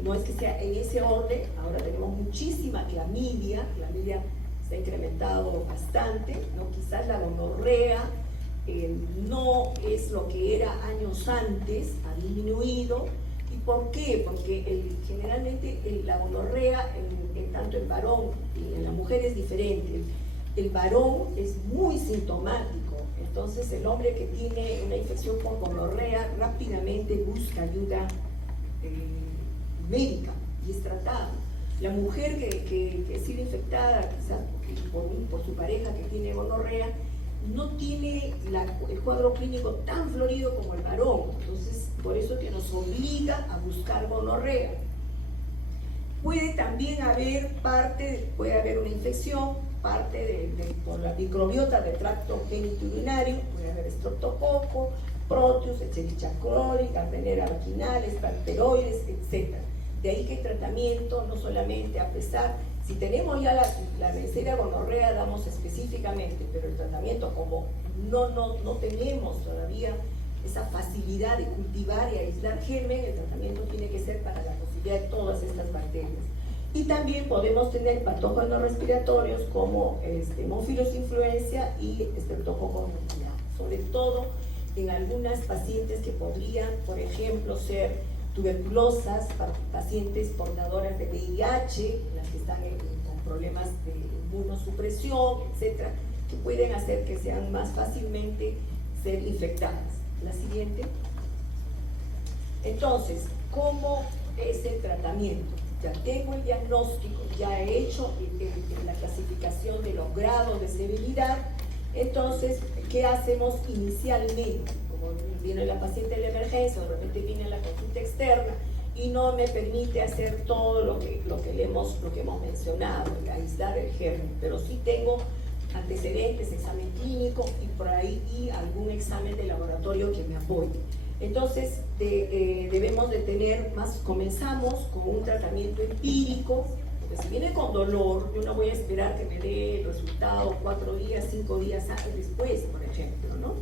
No es que sea en ese orden, ahora tenemos muchísima clamidia se ha incrementado bastante, ¿no? Quizás la gonorrea no es lo que era años antes, ha disminuido. ¿Y por qué? Porque generalmente la gonorrea, tanto en varón y en la mujer, es diferente. El varón es muy sintomático, entonces el hombre que tiene una infección por gonorrea rápidamente busca ayuda médica y es tratado. La mujer que ha sido infectada quizás por su pareja que tiene gonorrea no tiene el cuadro clínico tan florido como el varón, entonces por eso que nos obliga a buscar gonorrea. Puede también haber puede haber una infección, por la microbiota del tracto genitourinario, puede haber estreptococo, Proteus, Escherichia coli, Gardnerella vaginalis, bacteroides, etc. De ahí que el tratamiento no solamente, a pesar, si tenemos ya la Neisseria gonorrea, damos específicamente, pero el tratamiento, como no tenemos todavía esa facilidad de cultivar y aislar germen, el tratamiento tiene que ser para la posibilidad de todas estas bacterias. Y también podemos tener patógenos respiratorios como Haemophilus influenza y Streptococcus vaginalis, sobre todo en algunas pacientes que podrían, por ejemplo, ser tuberculosas, pacientes portadoras de VIH, las que están con problemas de inmunosupresión, etcétera, que pueden hacer que sean más fácilmente ser infectadas. La siguiente. Entonces, ¿cómo es el tratamiento? Ya tengo el diagnóstico, ya he hecho la clasificación de los grados de severidad. Entonces, ¿qué hacemos inicialmente? Como viene la paciente de la emergencia, de repente viene la consulta externa y no me permite hacer todo lo que hemos mencionado, aislar el germen, pero sí tengo antecedentes, examen clínico y por ahí algún examen de laboratorio que me apoye. Entonces, debemos de tener comenzamos con un tratamiento empírico, porque si viene con dolor, yo no voy a esperar que me dé el resultado 4 días, 5 días después, por ejemplo, ¿no?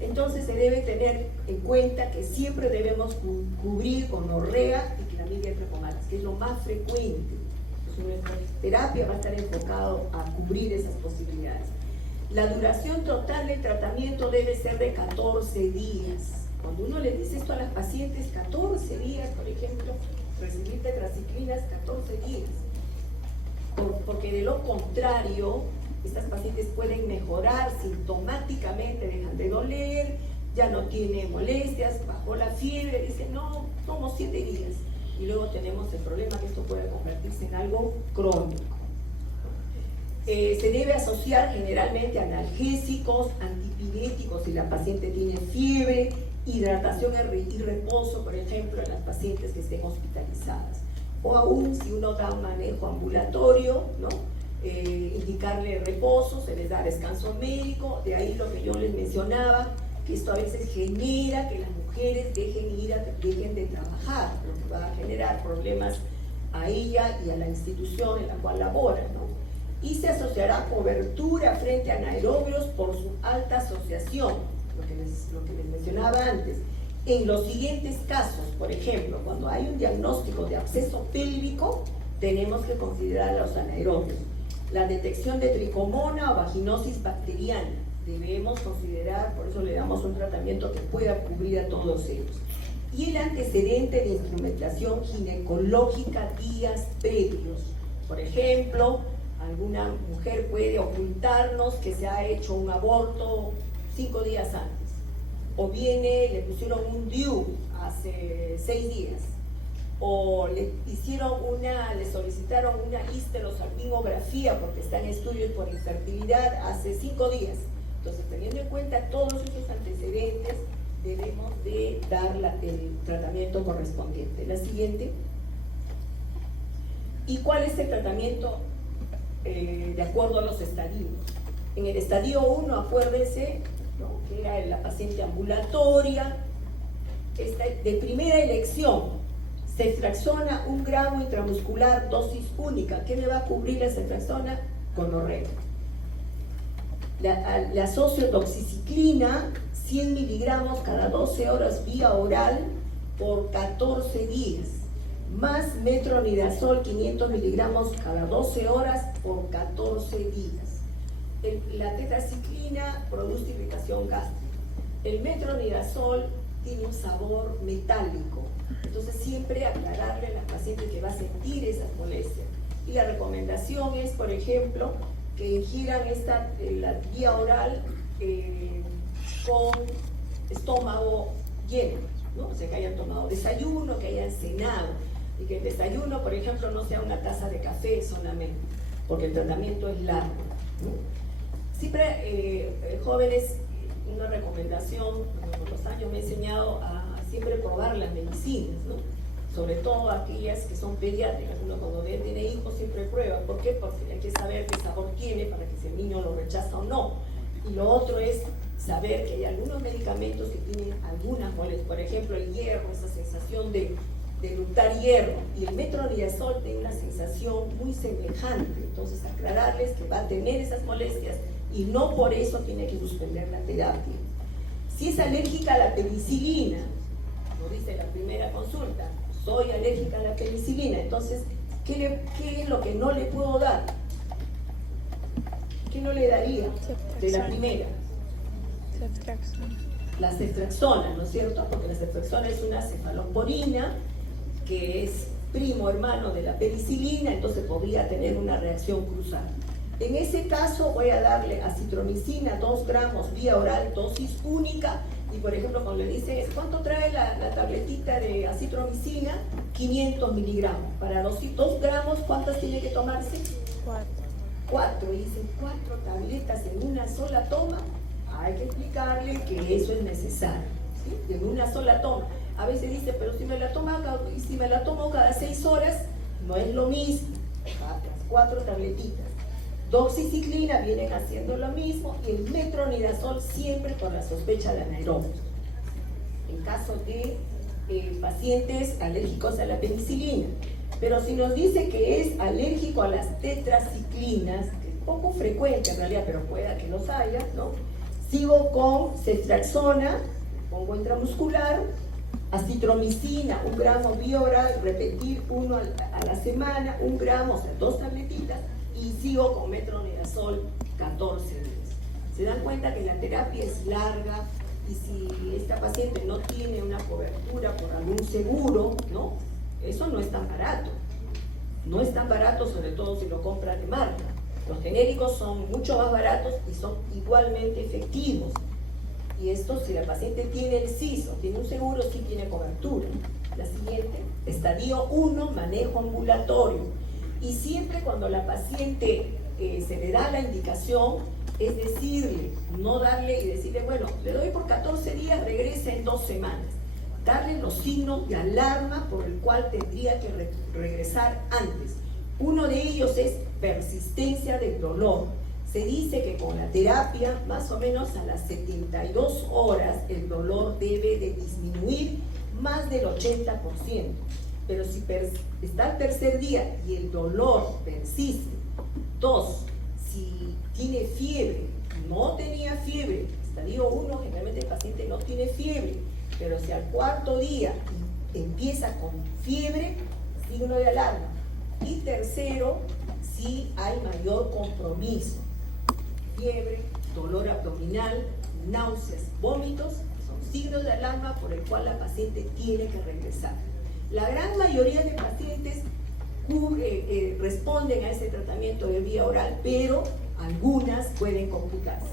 Entonces se debe tener en cuenta que siempre debemos cubrir gonorrea y clamidia trachomatis, que es lo más frecuente. Entonces, nuestra terapia va a estar enfocado a cubrir esas posibilidades. La duración total del tratamiento debe ser de 14 días. Cuando uno le dice esto a las pacientes, 14 días, por ejemplo, recibir tetraciclinas 14 días. Porque de lo contrario, estas pacientes pueden mejorar sintomáticamente, dejan de doler, ya no tiene molestias, bajó la fiebre, dicen, no, tomo 7 días. Y luego tenemos el problema que esto puede convertirse en algo crónico. Se debe asociar generalmente a analgésicos, antipiréticos si la paciente tiene fiebre, hidratación y reposo, por ejemplo, en las pacientes que estén hospitalizadas. O aún si uno da un manejo ambulatorio, ¿no? Indicarle reposo, se les da descanso médico, de ahí lo que yo les mencionaba, que esto a veces genera que las mujeres dejen de trabajar, lo que va a generar problemas a ella y a la institución en la cual labora, ¿no? Y se asociará cobertura frente a anaerobios por su alta asociación, lo que les mencionaba antes. En los siguientes casos, por ejemplo, cuando hay un diagnóstico de absceso pélvico, tenemos que considerar los anaerobios. La detección de tricomona o vaginosis bacteriana, debemos considerar, por eso le damos un tratamiento que pueda cubrir a todos ellos. Y el antecedente de instrumentación ginecológica días previos. Por ejemplo, alguna mujer puede ocultarnos que se ha hecho un aborto 5 días antes. O le pusieron un DIU hace 6 días. O le solicitaron una histerosalpingografía porque está en estudios por infertilidad hace 5 días. Entonces, teniendo en cuenta todos esos antecedentes, debemos de dar el tratamiento correspondiente. La siguiente. ¿Y cuál es el tratamiento de acuerdo a los estadios? En el estadio 1, acuérdense, ¿no?, que era la paciente ambulatoria, de primera elección. Ceftriaxona 1 gramo intramuscular, dosis única. ¿Qué me va a cubrir la ceftriaxona? Gonorrea. La sociodoxiciclina 100 miligramos cada 12 horas vía oral por 14 días, más metronidazol 500 miligramos cada 12 horas por 14 días. La tetraciclina produce irritación gástrica. El metronidazol tiene un sabor metálico, entonces siempre aclararle a la paciente que va a sentir esas molestias. Y la recomendación es, por ejemplo, que ingieran la vía oral con estómago lleno, ¿no? O sea, que hayan tomado desayuno, que hayan cenado, y que el desayuno, por ejemplo, no sea una taza de café solamente, porque el tratamiento es largo, ¿no? Siempre, jóvenes, una recomendación, con los años me he enseñado a siempre probar las medicinas, ¿no? Sobre todo aquellas que son pediátricas. Uno cuando tiene hijos siempre prueba. ¿Por qué? Porque hay que saber qué sabor tiene para que si el niño lo rechaza o no. Y lo otro es saber que hay algunos medicamentos que tienen algunas molestias. Por ejemplo, el hierro, esa sensación de lutar hierro. Y el metronidazol tiene una sensación muy semejante. Entonces, aclararles que va a tener esas molestias y no por eso tiene que suspender la terapia. Si es alérgica a la penicilina, lo dice la primera consulta, soy alérgica a la penicilina, entonces, ¿qué es lo que no le puedo dar? ¿Qué no le daría de la primera? La ceftriaxona, ¿no es cierto? Porque la ceftriaxona es una cefalosporina que es primo hermano de la penicilina, entonces podría tener una reacción cruzada. En ese caso voy a darle acitromicina 2 gramos vía oral, dosis única. Y por ejemplo, cuando le dicen, ¿cuánto trae la tabletita de acitromicina? 500 miligramos. Para 2 gramos, ¿cuántas tiene que tomarse? 4. Y dicen, 4 tabletas en una sola toma. Hay que explicarle que eso es necesario, ¿sí? En una sola toma. A veces dice, pero si me la tomo cada 6 horas, no es lo mismo. Las 4 tabletitas. Doxiciclina vienen haciendo lo mismo, y el metronidazol siempre por la sospecha de anaerobios. En caso de pacientes alérgicos a la penicilina. Pero si nos dice que es alérgico a las tetraciclinas, que es poco frecuente en realidad, pero pueda que los haya, ¿no? Sigo con ceftriaxona, pongo intramuscular, acitromicina, 1 gramo vía oral, repetir 1 a la semana, 1 gramo, o sea, 2 tabletitas, y sigo con metronidazol 14 días. Se dan cuenta que la terapia es larga, y si esta paciente no tiene una cobertura por algún seguro, ¿no? Eso no es tan barato. No es tan barato, sobre todo si lo compra de marca. Los genéricos son mucho más baratos y son igualmente efectivos. Y esto, si la paciente tiene el CIS o tiene un seguro, sí tiene cobertura. La siguiente, estadio 1, manejo ambulatorio. Y siempre cuando la paciente se le da la indicación, es decirle, no darle y decirle, bueno, le doy por 14 días, regresa en 2 semanas. Darle los signos de alarma por el cual tendría que regresar antes. Uno de ellos es persistencia del dolor. Se dice que con la terapia, más o menos a las 72 horas, el dolor debe de disminuir más del 80%. Pero si está el tercer día y el dolor persiste, 2, si tiene fiebre, no tenía fiebre, estadio 1, generalmente el paciente no tiene fiebre, pero si al 4.º día empieza con fiebre, signo de alarma. Y tercero, si hay mayor compromiso, fiebre, dolor abdominal, náuseas, vómitos, son signos de alarma por el cual la paciente tiene que regresar. La gran mayoría de pacientes responden a ese tratamiento de vía oral, pero algunas pueden complicarse.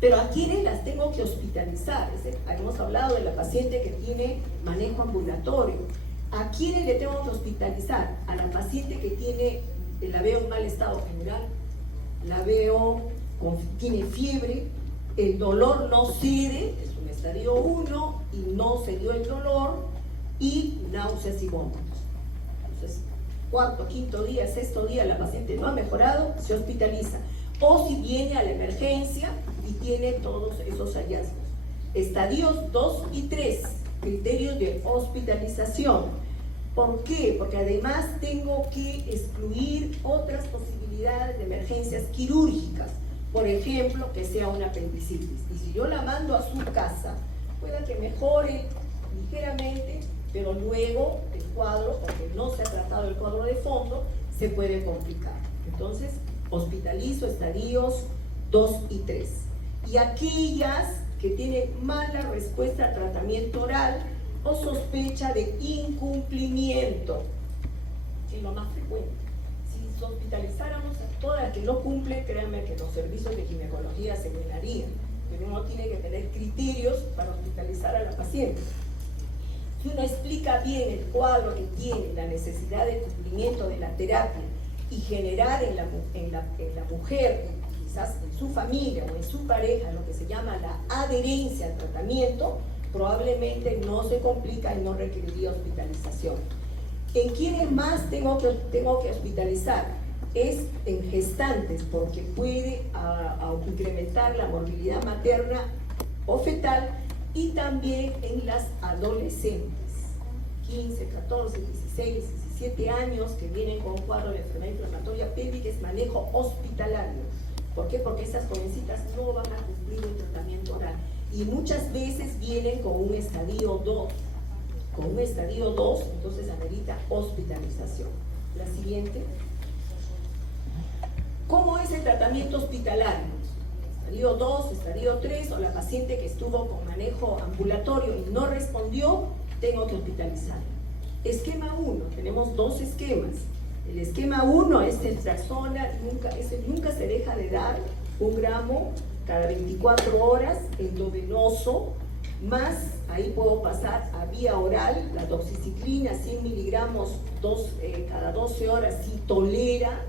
Pero ¿a quiénes las tengo que hospitalizar? Hemos hablado de la paciente que tiene manejo ambulatorio. ¿A quiénes le tengo que hospitalizar? A la paciente que la veo en mal estado general, la veo tiene fiebre, el dolor no cede, es un estadio 1 y no cedió el dolor, y náuseas y vómitos. Entonces, 4.º, 5.º día, 6.º día la paciente no ha mejorado, se hospitaliza. O si viene a la emergencia y tiene todos esos hallazgos. Estadios 2 y 3, criterios de hospitalización. ¿Por qué? Porque además tengo que excluir otras posibilidades de emergencias quirúrgicas. Por ejemplo, que sea una apendicitis. Y si yo la mando a su casa, pueda que mejore ligeramente, pero luego el cuadro, porque no se ha tratado el cuadro de fondo, se puede complicar. Entonces, hospitalizo estadios 2 y 3. Y aquellas que tienen mala respuesta al tratamiento oral o sospecha de incumplimiento, que es lo más frecuente. Si hospitalizáramos a todas las que no cumplen, créanme que los servicios de ginecología se llenarían, pero uno tiene que tener criterios para hospitalizar a la paciente. Si uno explica bien el cuadro que tiene, la necesidad de cumplimiento de la terapia y generar en la mujer, quizás en su familia o en su pareja, lo que se llama la adherencia al tratamiento, probablemente no se complica y no requeriría hospitalización. ¿En quiénes más tengo que hospitalizar? Es en gestantes, porque puede incrementar la morbilidad materna o fetal, y también en las adolescentes, 15, 14, 16, 17 años, que vienen con un cuadro de enfermedad inflamatoria pélvica, es manejo hospitalario. ¿Por qué? Porque estas jovencitas no van a cumplir un tratamiento oral y muchas veces vienen con un estadio 2. Con un estadio 2, entonces amerita hospitalización. La siguiente. ¿Cómo es el tratamiento hospitalario? Estadio 2, estadio 3, o la paciente que estuvo con manejo ambulatorio y no respondió, tengo que hospitalizarla. Esquema 1, tenemos 2 esquemas. El esquema 1 es ceftriaxona, nunca se deja de dar 1 gramo cada 24 horas, endovenoso, más ahí puedo pasar a vía oral, la doxiciclina 100 miligramos cada 12 horas si tolera,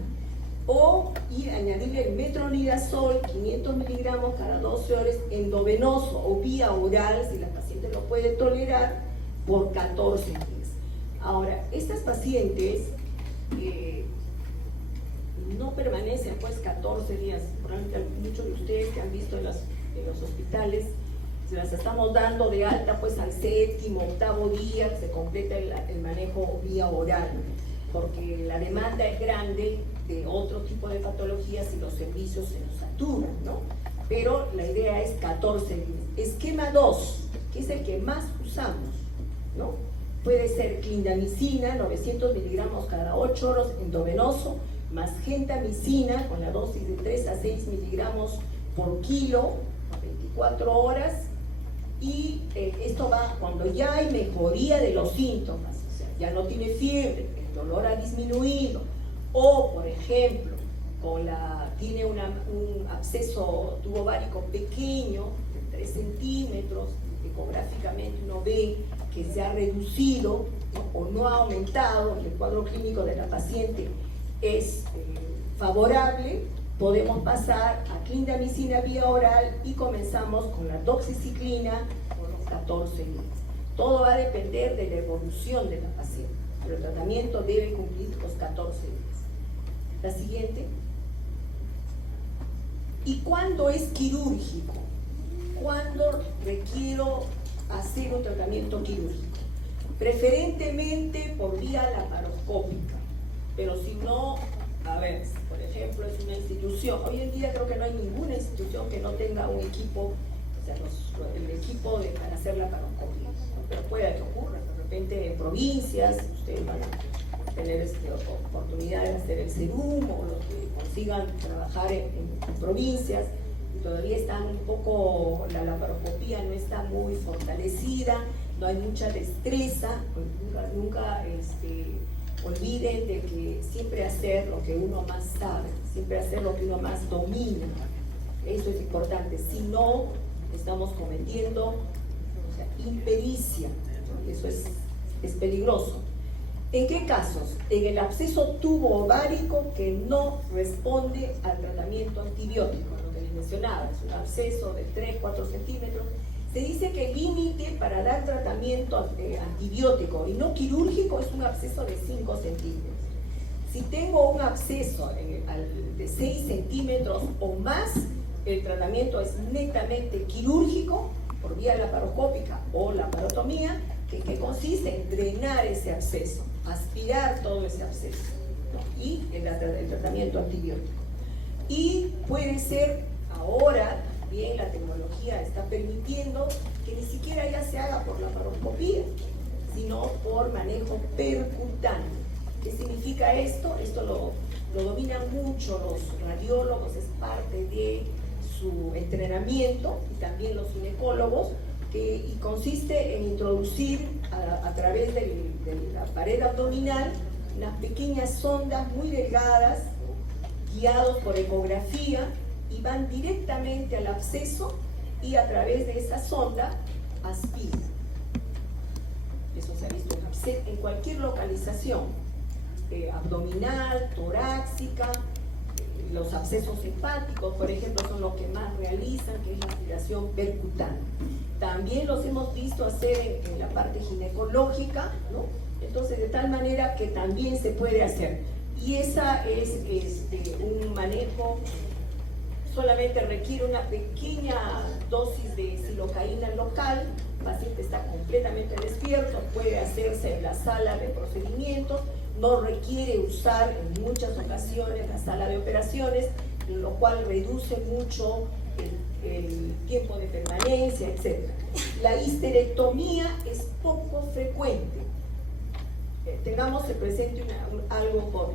y añadirle el metronidazol 500 miligramos cada 12 horas endovenoso o vía oral si la paciente lo puede tolerar por 14 días. Ahora, estas pacientes no permanecen pues 14 días, probablemente muchos de ustedes que han visto en los hospitales, se las estamos dando de alta pues al 7º, 8º día, se completa el manejo vía oral, porque la demanda es grande de otro tipo de patologías y los servicios se nos saturan, ¿no? Pero la idea es 14 días. Esquema 2, que es el que más usamos, ¿no? Puede ser clindamicina, 900 miligramos cada 8 horas endovenoso, más gentamicina con la dosis de 3 a 6 miligramos por kilo, 24 horas, y esto va cuando ya hay mejoría de los síntomas, o sea, ya no tiene fiebre, el dolor ha disminuido, o por ejemplo, tiene un absceso tubovárico pequeño, de 3 centímetros, ecográficamente uno ve que se ha reducido ¿no? O no ha aumentado y el cuadro clínico de la paciente es favorable, podemos pasar a clindamicina vía oral y comenzamos con la doxiciclina por los 14 días. Todo va a depender de la evolución de la paciente, pero el tratamiento debe cumplir los 14 días. La siguiente. ¿Y cuándo es quirúrgico? ¿Cuándo requiero hacer un tratamiento quirúrgico? Preferentemente por vía laparoscópica, pero si no, a ver, por ejemplo, es una institución, hoy en día creo que no hay ninguna institución que no tenga un equipo, o sea, el equipo para hacer laparoscopia, ¿no? Pero puede que ocurra, de repente en provincias, ustedes van a tener oportunidad de hacer el serum o los que consigan trabajar en provincias, y todavía están un poco, la laparoscopía no está muy fortalecida, no hay mucha destreza, nunca olviden de que siempre hacer lo que uno más sabe, siempre hacer lo que uno más domina. Eso es importante, si no estamos cometiendo, o sea, impericia, ¿no? Eso es peligroso. ¿En qué casos? En el absceso tubo ovárico que no responde al tratamiento antibiótico, lo que les mencionaba, es un absceso de 3-4 centímetros. Se dice que el límite para dar tratamiento antibiótico y no quirúrgico es un absceso de 5 centímetros. Si tengo un absceso de 6 centímetros o más, el tratamiento es netamente quirúrgico por vía laparoscópica o laparotomía, que consiste en drenar ese absceso, aspirar todo ese absceso, ¿no? Y el tratamiento antibiótico. Y puede ser ahora, bien, la tecnología está permitiendo que ni siquiera ya se haga por laparoscopía, sino por manejo percutáneo. ¿Qué significa esto? Esto lo dominan mucho los radiólogos, es parte de su entrenamiento, y también los ginecólogos, y consiste en introducir a través de la pared abdominal unas pequeñas sondas muy delgadas, guiados por ecografía, y van directamente al absceso y a través de esa sonda aspiran. Eso se ha visto en cualquier localización, abdominal, torácica, los abscesos hepáticos, por ejemplo, son los que más realizan, que es la aspiración percutánea. También los hemos visto hacer en la parte ginecológica, ¿no? Entonces, de tal manera que también se puede hacer. Y esa es un manejo, solamente requiere una pequeña dosis de xilocaína local, el paciente está completamente despierto, puede hacerse en la sala de procedimientos, no requiere usar en muchas ocasiones la sala de operaciones, lo cual reduce mucho el tiempo de permanencia, etc. La histerectomía es poco frecuente. Tengamos presente algo por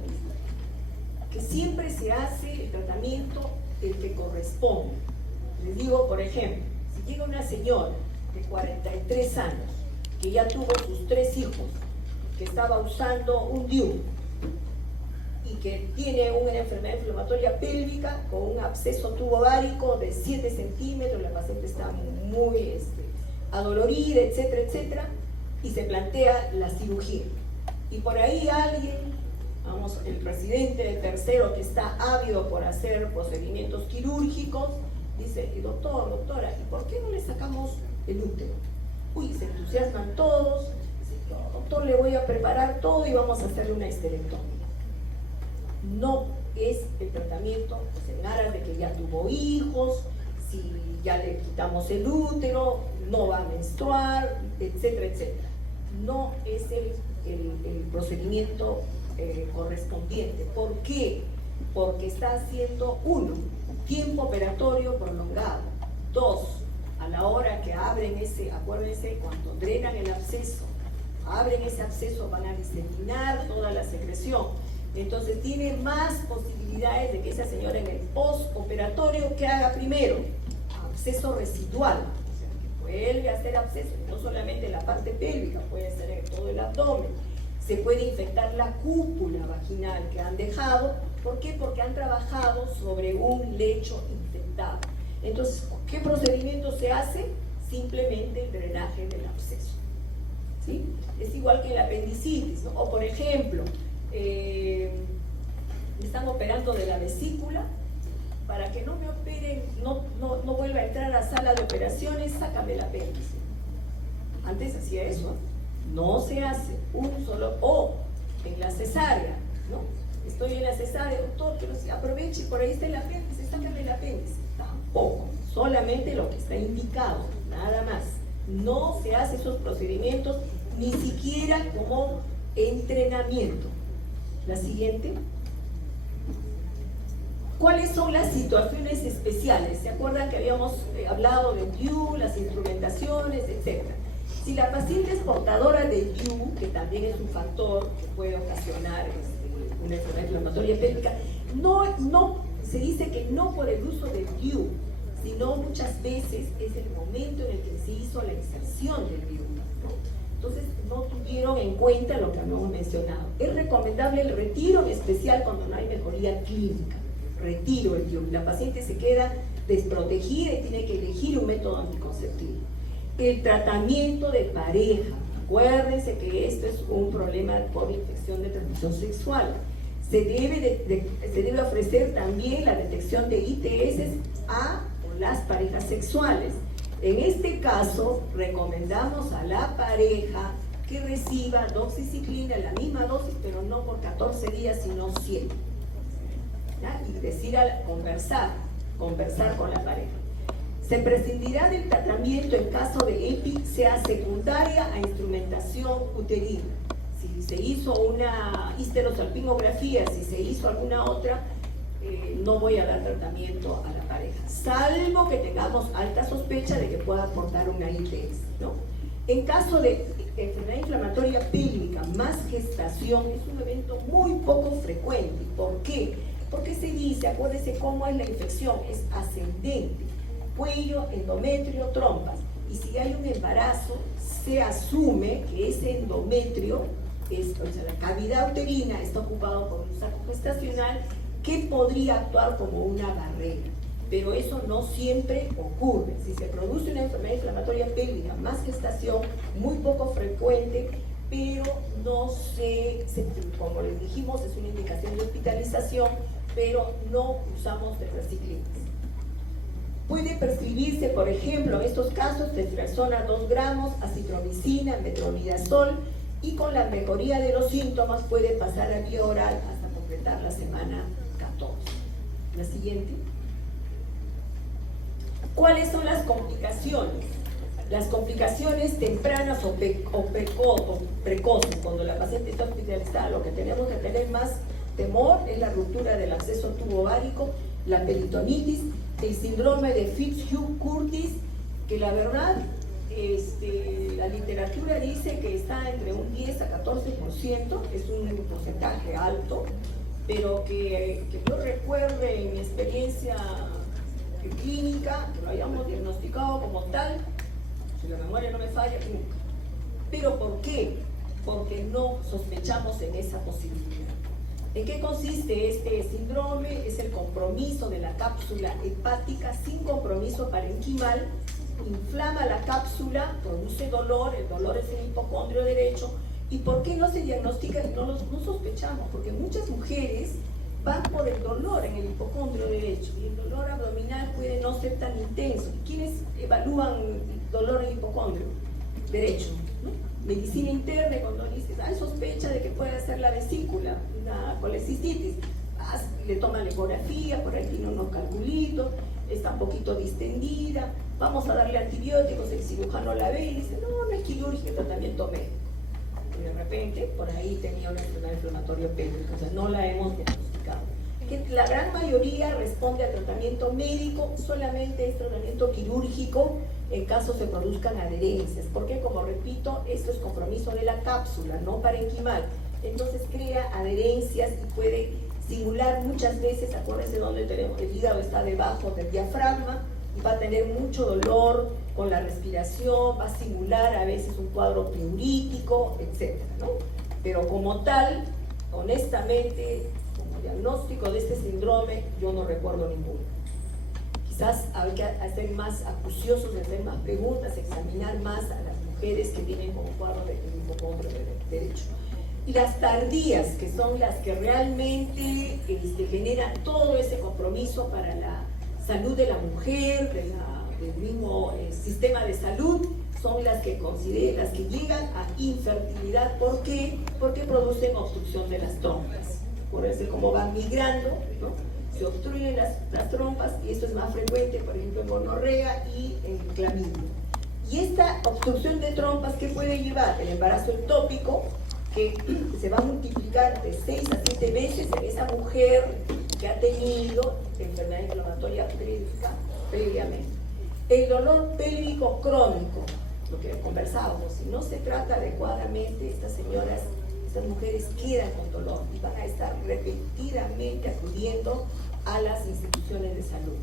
que siempre se hace el tratamiento el que corresponde. Les digo, por ejemplo, si llega una señora de 43 años que ya tuvo sus 3 hijos, que estaba usando un DIU y que tiene una enfermedad inflamatoria pélvica con un absceso tubo-ovárico de 7 centímetros, la paciente está muy adolorida, etcétera, etcétera, y se plantea la cirugía. Y por ahí alguien, vamos, el presidente del tercero que está ávido por hacer procedimientos quirúrgicos, dice, doctor, doctora, ¿y por qué no le sacamos el útero? Uy, se entusiasman todos, dice, doctor, le voy a preparar todo y vamos a hacerle una histerectomía. No es el tratamiento, pues, en aras de que ya tuvo hijos, si ya le quitamos el útero, no va a menstruar, etcétera, etcétera. No es el procedimiento correspondiente. ¿Por qué? Porque está haciendo, 1, tiempo operatorio prolongado, 2, a la hora que abren acuérdense, cuando drenan el absceso, abren ese absceso, van a diseminar toda la secreción, entonces tiene más posibilidades de que esa señora en el postoperatorio, que haga primero absceso residual, o sea, que vuelve a hacer absceso, no solamente en la parte pélvica, puede ser en todo el abdomen. Se puede infectar la cúpula vaginal que han dejado. ¿Por qué? Porque han trabajado sobre un lecho infectado. Entonces, ¿qué procedimiento se hace? Simplemente el drenaje del absceso. ¿sí? Es igual que el apendicitis, ¿no? O por ejemplo, me están operando de la vesícula, para que no me operen, no vuelva a entrar a sala de operaciones, sácame el apéndice. Antes hacía eso, no se hace un solo, o en la cesárea, ¿no? Estoy en la cesárea, doctor, pero si aproveche, por ahí está el apéndice, sácame el apéndice. Tampoco, solamente lo que está indicado, nada más. No se hace esos procedimientos, ni siquiera como entrenamiento. La siguiente. ¿Cuáles son las situaciones especiales? ¿Se acuerdan que habíamos hablado de DIU, las instrumentaciones, etcétera? Si la paciente es portadora de DIU, que también es un factor que puede ocasionar una enfermedad inflamatoria pélvica, no se dice que no por el uso del DIU, sino muchas veces es el momento en el que se hizo la inserción del DIU, ¿no? Entonces no tuvieron en cuenta lo que habíamos mencionado. Es recomendable el retiro, en especial cuando no hay mejoría clínica. Retiro el DIU. La paciente se queda desprotegida y tiene que elegir un método anticonceptivo. El tratamiento de pareja. Acuérdense que esto es un problema por infección de transmisión sexual. Se debe ofrecer también la detección de ITS a las parejas sexuales. En este caso, recomendamos a la pareja que reciba doxiciclina, la misma dosis, pero no por 14 días, sino 7. ¿Ya? Y decir conversar con la pareja. Se prescindirá del tratamiento en caso de EPI, sea secundaria a instrumentación uterina. Si se hizo una histerosalpingografía, si se hizo alguna otra, no voy a dar tratamiento a la pareja, salvo que tengamos alta sospecha de que pueda aportar una ITS, ¿no? En caso de enfermedad inflamatoria pélvica más gestación, es un evento muy poco frecuente. ¿Por qué? Porque se dice, acuérdense cómo es la infección, es ascendente, cuello, endometrio, trompas, y si hay un embarazo, se asume que ese endometrio, o sea, la cavidad uterina está ocupado por un saco gestacional que podría actuar como una barrera, pero eso no siempre ocurre. Si se produce una enfermedad inflamatoria pélvica más gestación, muy poco frecuente, pero no como les dijimos, es una indicación de hospitalización, pero no usamos tetracyclinas. Puede prescribirse, por ejemplo, en estos casos, testosterona 2 gramos, acitromicina, metronidazol, y con la mejoría de los síntomas puede pasar a vía oral hasta completar la semana 14. La siguiente. ¿Cuáles son las complicaciones? Las complicaciones tempranas o precoces, cuando la paciente está hospitalizada, lo que tenemos que tener más temor es la ruptura del acceso tubo-ovárico, la peritonitis, el síndrome de Fitzhugh-Curtis, que la verdad, la literatura dice que está entre un 10 a 14%, es un porcentaje alto, pero que yo recuerde en mi experiencia clínica, que lo hayamos diagnosticado como tal, si la memoria no me falla, nunca. ¿Pero por qué? Porque no sospechamos en esa posibilidad. ¿En qué consiste este síndrome? Es el compromiso de la cápsula hepática sin compromiso parenquimal, inflama la cápsula, produce dolor, el dolor es el hipocondrio derecho. ¿Y por qué no se diagnostica y no sospechamos? Porque muchas mujeres van por el dolor en el hipocondrio derecho y el dolor abdominal puede no ser tan intenso. ¿Quiénes evalúan el dolor en el hipocondrio derecho? ¿No? Medicina interna, cuando dices, hay sospecha de que puede ser la vesícula, una colecistitis, le toman la ecografía, por ahí tiene unos calculitos, está un poquito distendida, vamos a darle antibióticos, el cirujano la ve y dice, no es quirúrgico, tratamiento médico. Y de repente, por ahí tenía una enfermedad inflamatoria pélvica, o sea, no la hemos diagnosticado. Que la gran mayoría responde a tratamiento médico, solamente es tratamiento quirúrgico en caso se produzcan adherencias, porque como repito, esto es compromiso de la cápsula, no parenquimal, entonces crea adherencias y puede simular muchas veces, acuérdense donde tenemos, el hígado está debajo del diafragma, y va a tener mucho dolor con la respiración, va a simular a veces un cuadro pleurítico, etc., ¿no? Pero como tal, honestamente, como diagnóstico de este síndrome, yo no recuerdo ninguno. Quizás hay que hacer más acuciosos, hacer más preguntas, examinar más a las mujeres que tienen como cuadro de derecho. Y las tardías, que son las que realmente generan todo ese compromiso para la salud de la mujer, del mismo sistema de salud, son las que las que llegan a infertilidad. ¿Por qué? Porque producen obstrucción de las trompas. Por eso, como van migrando, ¿no?, se obstruyen las trompas, y esto es más frecuente, por ejemplo, en gonorrea y en clamidia. Y esta obstrucción de trompas, ¿qué puede llevar? El embarazo ectópico, que se va a multiplicar de 6 a 7 veces en esa mujer que ha tenido enfermedad inflamatoria previamente. El dolor pélvico crónico, lo que conversábamos, si no se trata adecuadamente, estas mujeres quedan con dolor y van a estar repetidamente acudiendo a las instituciones de salud.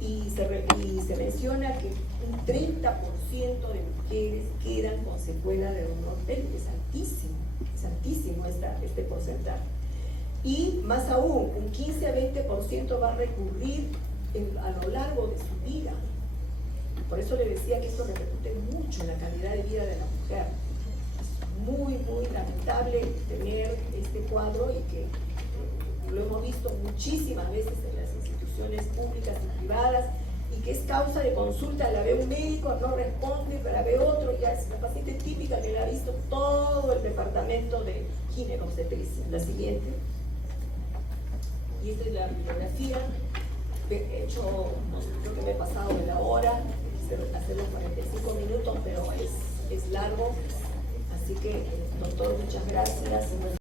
Y se menciona que un 30% de mujeres quedan con secuela de dolor pélvico. Es altísimo este porcentaje. Y más aún, un 15 a 20% va a recurrir a lo largo de su vida. Por eso le decía que esto repercute mucho en la calidad de vida de la mujer. Es muy, muy lamentable tener este cuadro, y que lo hemos visto muchísimas veces en las instituciones públicas y privadas, y que es causa de consulta. La ve un médico, no responde, pero la ve otro, ya es una paciente típica que la ha visto todo el departamento de ginecobstetricia. La siguiente. Y esta es la bibliografía. He hecho, no sé, creo que me he pasado de la hora, hacer los 45 minutos, pero es largo. Así que, doctor, muchas gracias.